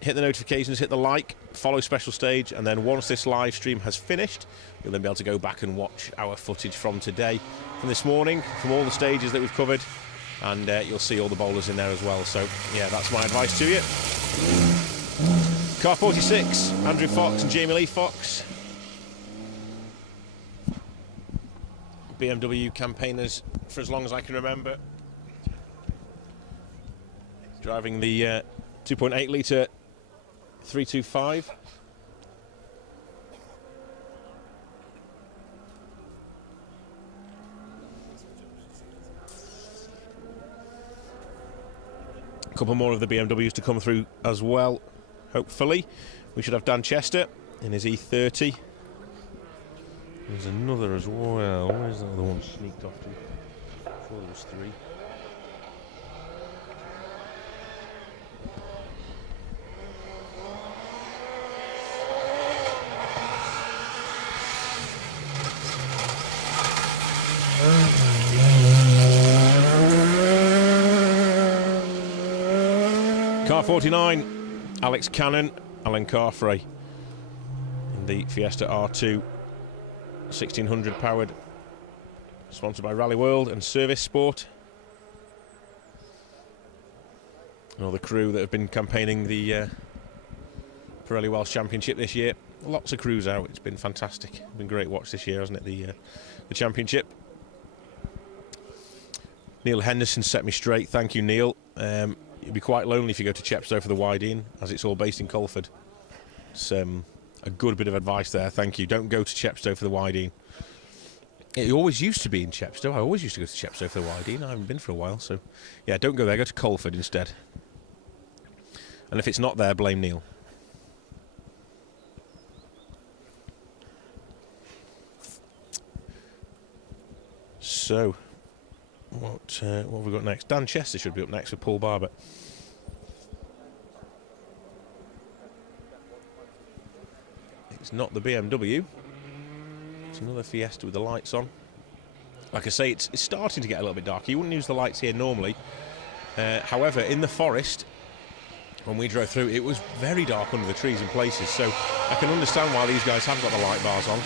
hit the notifications, hit the like, follow Special Stage, and then once this live stream has finished, you'll then be able to go back and watch our footage from today, from this morning, from all the stages that we've covered, and you'll see all the bowlers in there as well. So yeah, that's my advice to you. Car 46, Andrew Fox and Jamie Lee Fox. BMW campaigners for as long as I can remember. Driving the 2.8 litre 325. A couple more of the BMWs to come through as well. Hopefully, we should have Dan Chester in his E30. There's another as well. Where's the other one sneaked off to? I thought there was 3. Car 49. Alex Cannon, Alan Carfrey in the Fiesta R2 1600 powered, sponsored by Rally World and Service Sport. And all the crew that have been campaigning the Pirelli Welsh Championship this year. Lots of crews out. It's been fantastic. It's been a great watch this year, hasn't it? The championship. Neil Henderson set me straight. Thank you, Neil. You'll be quite lonely if you go to Chepstow for the Wide-In, as it's all based in Colford. It's a good bit of advice there. Thank you. Don't go to Chepstow for the Wide-In. It always used to be in Chepstow. I always used to go to Chepstow for the Wide-In. I haven't been for a while, so yeah, don't go there. Go to Colford instead. And if it's not there, blame Neil. So, what have we got next? Dan Chester should be up next with Paul Barber. It's not the BMW. It's another Fiesta with the lights on. Like I say, it's starting to get a little bit dark. You wouldn't use the lights here normally. However, in the forest, when we drove through, it was very dark under the trees in places. So I can understand why these guys have got the light bars on.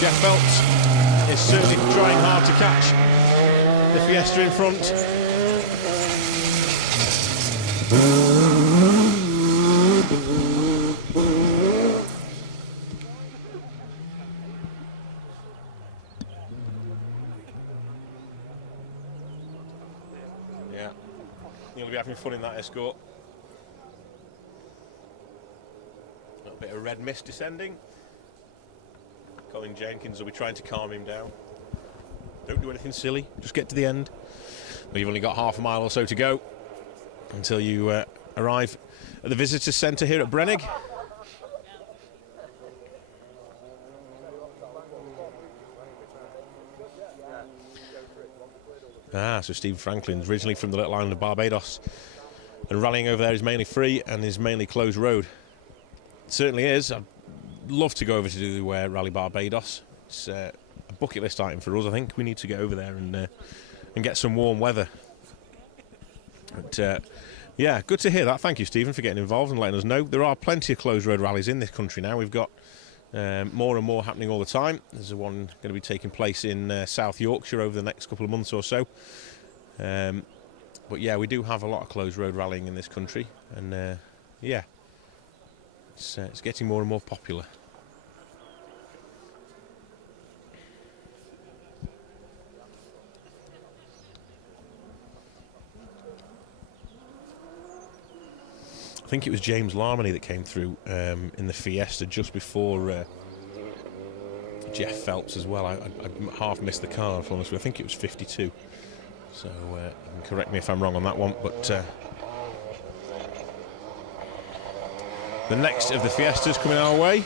Jeff Phelps is certainly trying hard to catch the Fiesta in front. Yeah, you'll be having fun in that Escort. A little bit of red mist descending. Colin Jenkins will be trying to calm him down. Don't do anything silly, just get to the end. Well, you've only got half a mile or so to go until you arrive at the visitor centre here at Brennig. So Steve Franklin's originally from the little island of Barbados, and rallying over there is mainly free and is mainly closed road. It certainly is. I'd love to go over to do Rally Barbados. It's a bucket list item for us. I think we need to get over there and get some warm weather. But Yeah, good to hear that. Thank you, Stephen, for getting involved and letting us know. There are plenty of closed road rallies in this country now. We've got more and more happening all the time. There's one going to be taking place in South Yorkshire over the next couple of months or so. But yeah, we do have a lot of closed road rallying in this country, and yeah, it's getting more and more popular. I think it was James Larmony that came through in the Fiesta just before Jeff Phelps as well. I half missed the car, I think it was 52. So you can correct me if I'm wrong on that one. But the next of the Fiestas coming our way.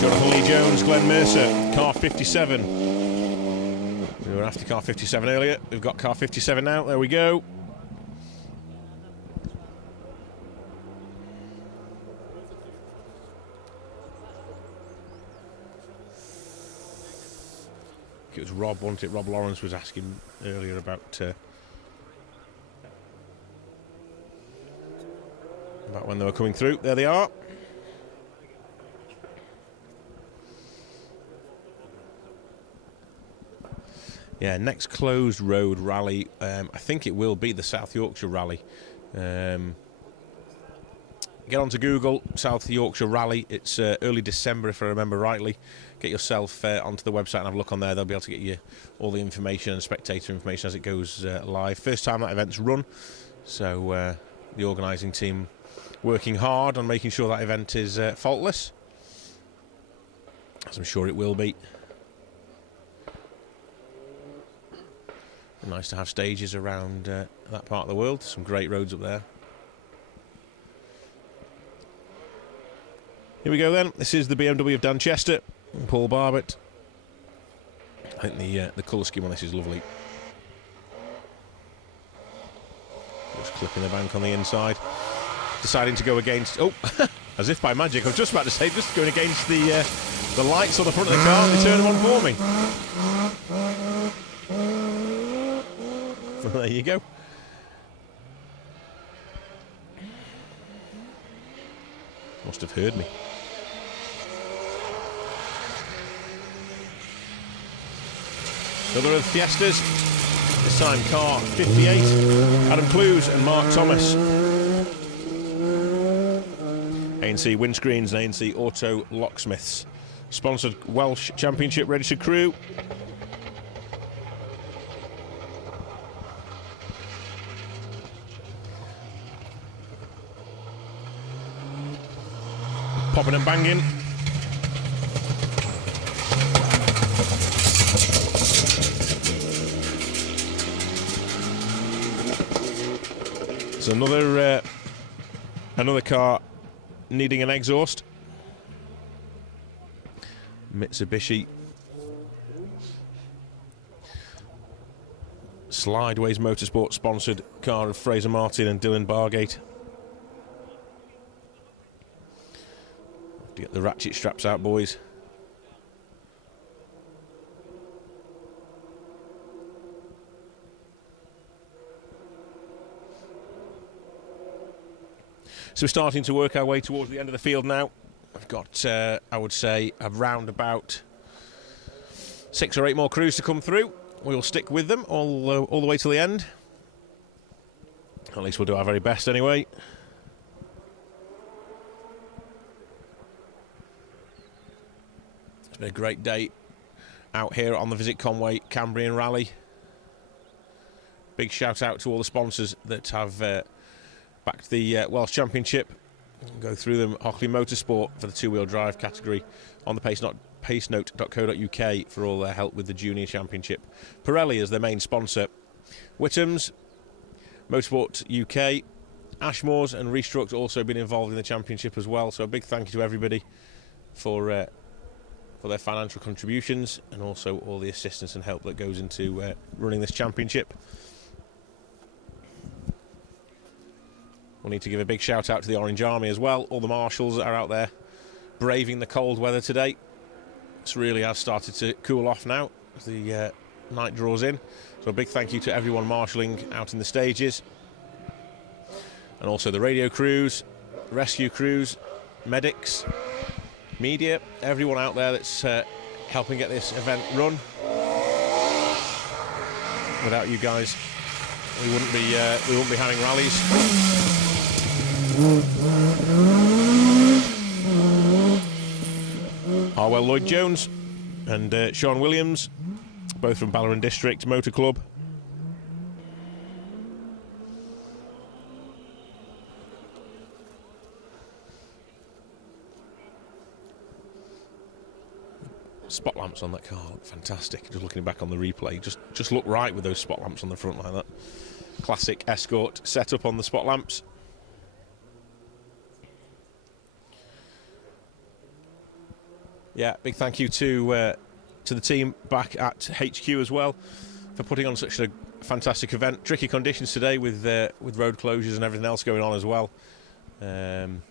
Jonathan Lee Jones, Glenn Mercer, car 57. We were after car 57 earlier. We've got car 57 now. There we go. It was Rob, wasn't it? Rob Lawrence was asking earlier about when they were coming through. There they are. Yeah, next closed road rally, I think it will be the South Yorkshire Rally. Get onto Google, South Yorkshire Rally. It's early December, if I remember rightly. Get yourself onto the website and have a look on there. They'll be able to get you all the information and spectator information as it goes live. First time that event's run, so the organising team working hard on making sure that event is faultless, as I'm sure it will be. Nice to have stages around that part of the world. Some great roads up there. Here we go then. This is the BMW of Dan Chester and Paul Barbett. I think the colour scheme on this is lovely. Just clipping the bank on the inside. Deciding to go against... Oh, as if by magic. I was just about to say, just going against the lights on the front of the car and they turn them on for me. There you go. Must have heard me. Another of the Fiestas. This time car 58. Adam Clues and Mark Thomas. ANC Windscreens and ANC Auto Locksmiths. Sponsored Welsh Championship registered crew. Popping and banging. It's another car needing an exhaust. Mitsubishi Slideways Motorsport sponsored car of Fraser Martin and Dylan Bargate. Get the ratchet straps out, boys. So we're starting to work our way towards the end of the field now. We've got, I would say, around about 6 or 8 more crews to come through. We'll stick with them all the way till the end. At least we'll do our very best anyway. It's been a great day out here on the Visit Conway Cambrian Rally. Big shout out to all the sponsors that have backed the Welsh Championship. We'll go through them. Hockley Motorsport for the two-wheel drive category on the pacenote.co.uk for all their help with the Junior Championship. Pirelli is their main sponsor. Whittam's, Motorsport UK, Ashmore's and Restruct also been involved in the championship as well. So a big thank you to everybody for their financial contributions and also all the assistance and help that goes into running this championship. We'll need to give a big shout out to the Orange Army as well. All the Marshals that are out there braving the cold weather today. This really has started to cool off now. The night draws in. So a big thank you to everyone marshalling out in the stages, and also the radio crews, rescue crews, medics, media, everyone out there that's helping get this event run. Without you guys, we wouldn't be having rallies. Harwell Lloyd Jones and Sean Williams, both from Ballarat District Motor Club. Spot lamps on that car look fantastic. Just looking back on the replay, just look right with those spot lamps on the front like that. Classic Escort setup on the spot lamps. Yeah, big thank you to the team back at HQ as well for putting on such a fantastic event. Tricky conditions today with road closures and everything else going on as well, and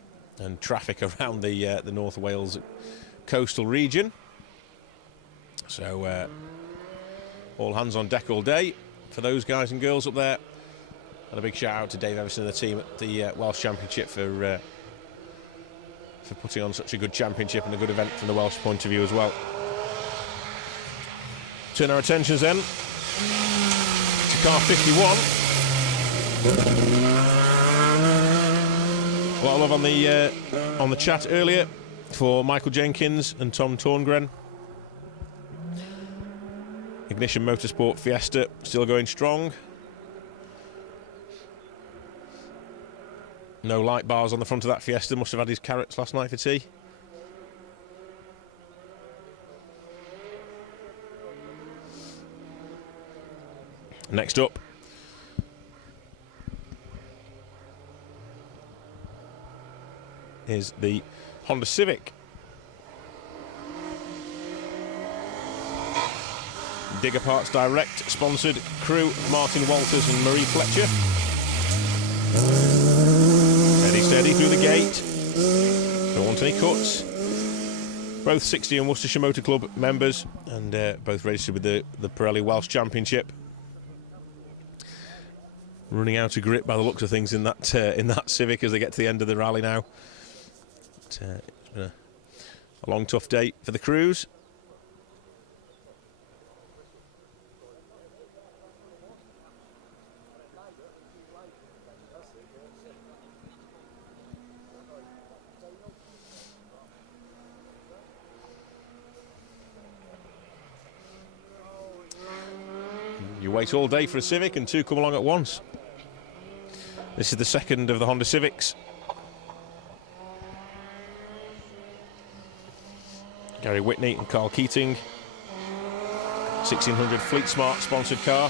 traffic around the North Wales coastal region. So all hands on deck all day for those guys and girls up there. And a big shout out to Dave Everson and the team at the Welsh Championship for putting on such a good championship and a good event from the Welsh point of view as well. Turn our attentions then to car 51. A lot of love on the chat earlier for Michael Jenkins and Tom Torngren. Ignition Motorsport Fiesta still going strong. No light bars on the front of that Fiesta. Must have had his carrots last night for tea. Next up is the Honda Civic. Digger Parts Direct sponsored crew Martin Walters and Marie Fletcher. Steady through the gate. Don't want any cuts. Both 60 and Worcestershire Motor Club members, and both registered with the Pirelli Welsh Championship. Running out of grip by the looks of things in that Civic as they get to the end of the rally now. It's been a long, tough day for the crews. You wait all day for a Civic and two come along at once. This is the second of the Honda Civics. Gary Whitney and Carl Keating. 1600 Fleet Smart sponsored car.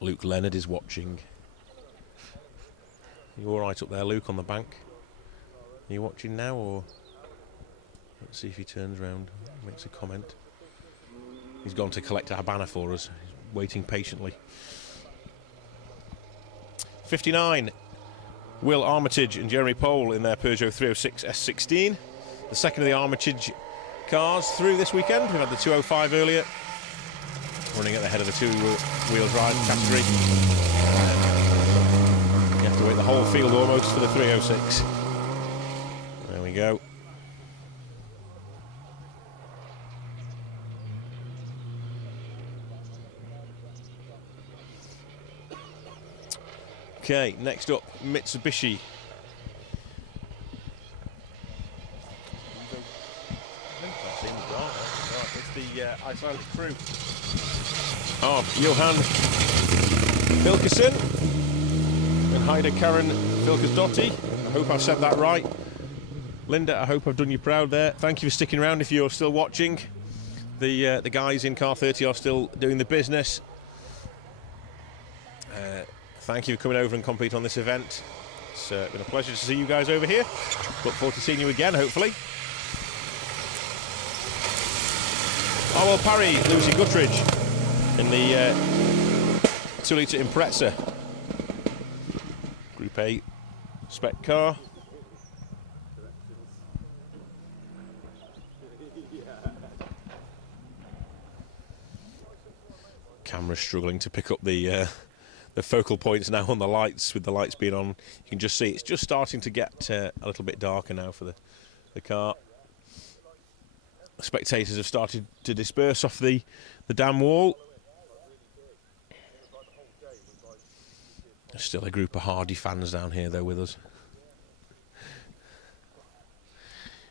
Luke Leonard is watching. You all right up there, Luke, on the bank? Are you watching now, or let's see if he turns around, makes a comment. He's gone to collect our banner for us. He's waiting patiently. 59. Will Armitage and Jeremy Pole in their Peugeot 306 S16. The second of the Armitage cars through this weekend. We've had the 205 earlier, running at the head of the two-wheel drive category. You have to wait the whole field almost for the 306. There we go. Okay, next up, Mitsubishi. It's the Icelandic crew of Johan Vilkerson and Heide Karen Vilkersdottir. hope I've said that right. Linda, I hope I've done you proud there. Thank you for sticking around if you're still watching. The guys in car 30 are still doing the business. Thank you for coming over and compete on this event. It's been a pleasure to see you guys over here. Look forward to seeing you again, hopefully. Oh, well, Parry losing Guttridge in the 2-litre Impreza. Group A spec car. Camera's struggling to pick up the focal points now on the lights, with the lights being on. You can just see it's just starting to get a little bit darker now for the car. The spectators have started to disperse off the dam wall. There's still a group of hardy fans down here though with us.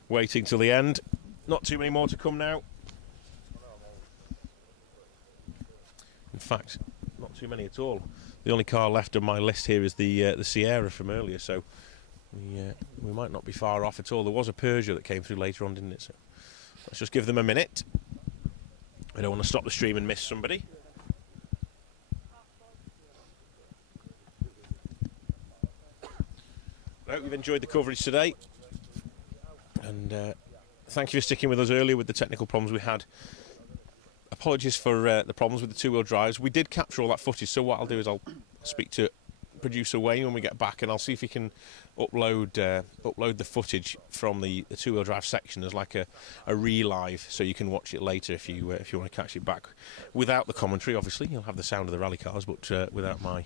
Waiting till the end. Not too many more to come now. In fact, not too many at all. The only car left on my list here is the Sierra from earlier, so we might not be far off at all. There was a Peugeot that came through later on, didn't it? So let's just give them a minute. I don't want to stop the stream and miss somebody. I hope you've enjoyed the coverage today, and thank you for sticking with us earlier with the technical problems we had. Apologies for the problems with the two-wheel drives. We did capture all that footage, so what I'll do is I'll speak to producer Wayne when we get back, and I'll see if he can upload the footage from the two-wheel drive section as like a relive, so you can watch it later if you want to catch it back without the commentary. Obviously, you'll have the sound of the rally cars, but without my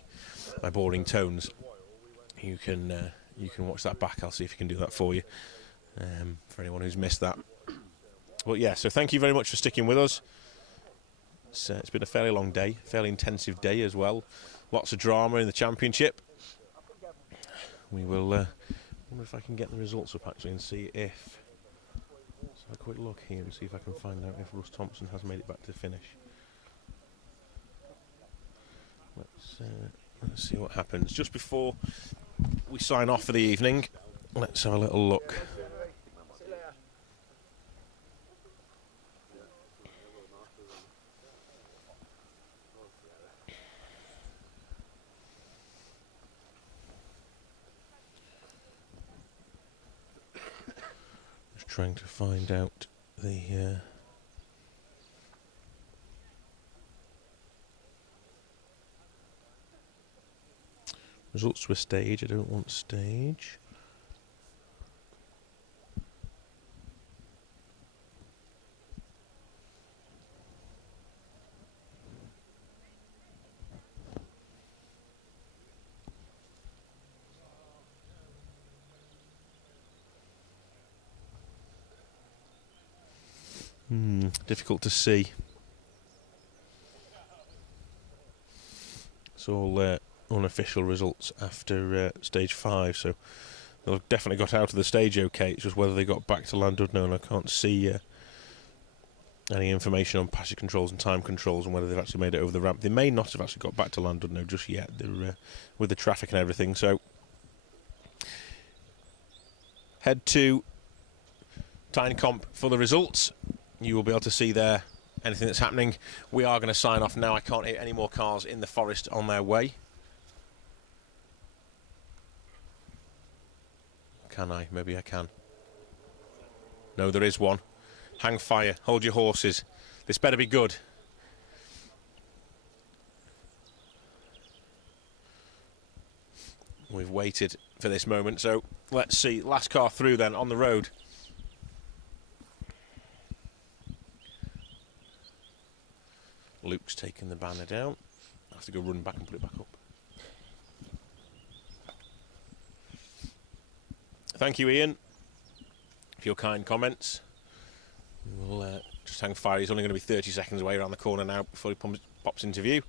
boring tones. You can watch that back. I'll see if he can do that for you, for anyone who's missed that. But yeah, so thank you very much for sticking with us. It's been a fairly long day, fairly intensive day as well. Lots of drama in the championship. We will wonder if I can get the results up actually and see if. Let's have a quick look here and see if I can find out if Russ Thompson has made it back to finish. Let's see what happens just before we sign off for the evening. Let's have a little look. Trying to find out the results to a stage. I don't want stage. Difficult to see. It's all unofficial results after stage 5, so they've definitely got out of the stage okay. It's just whether they got back to Llandudno, and I can't see any information on passage controls and time controls and whether they've actually made it over the ramp. They may not have actually got back to Llandudno just yet. They're with the traffic and everything, so head to Tiny Comp for the results. You will be able to see there anything that's happening. We are going to sign off now. I can't hear any more cars in the forest on their way. Can I? Maybe I can. No, there is one. Hang fire. Hold your horses. This better be good. We've waited for this moment, so let's see. Last car through then on the road. Luke's taken the banner down. I have to go run back and put it back up. Thank you, Ian, for your kind comments. We'll just hang fire. He's only going to be 30 seconds away around the corner now before he pops into view.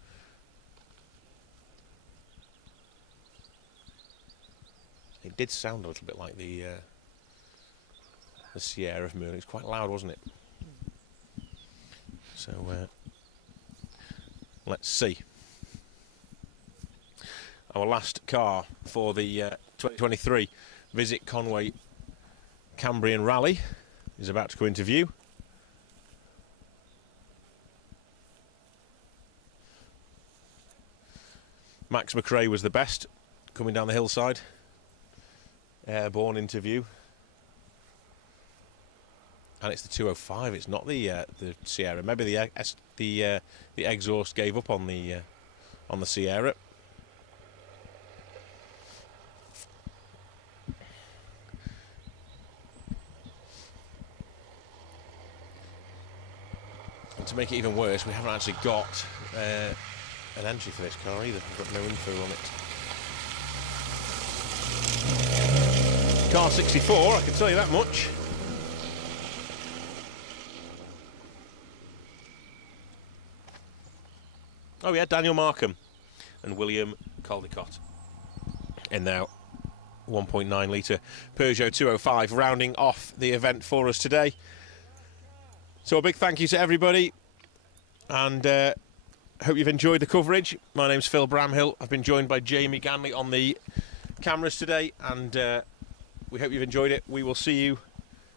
It did sound a little bit like the Sierra of Merlin. It was quite loud, wasn't it? So let's see. Our last car for the 2023 Visit Conway Cambrian Rally is about to go into view. Max McRae was the best, coming down the hillside. Airborne into view. And it's the 205. It's not the Sierra. Maybe the exhaust gave up on the Sierra. And to make it even worse, we haven't actually got an entry for this car either. We've got no info on it. Car 64, I can tell you that much. Oh yeah, Daniel Markham and William Caldicott in now 1.9 litre Peugeot 205, rounding off the event for us today. So a big thank you to everybody, and hope you've enjoyed the coverage. My name's Phil Bramhill. I've been joined by Jamie Ganley on the cameras today, and we hope you've enjoyed it. We will see you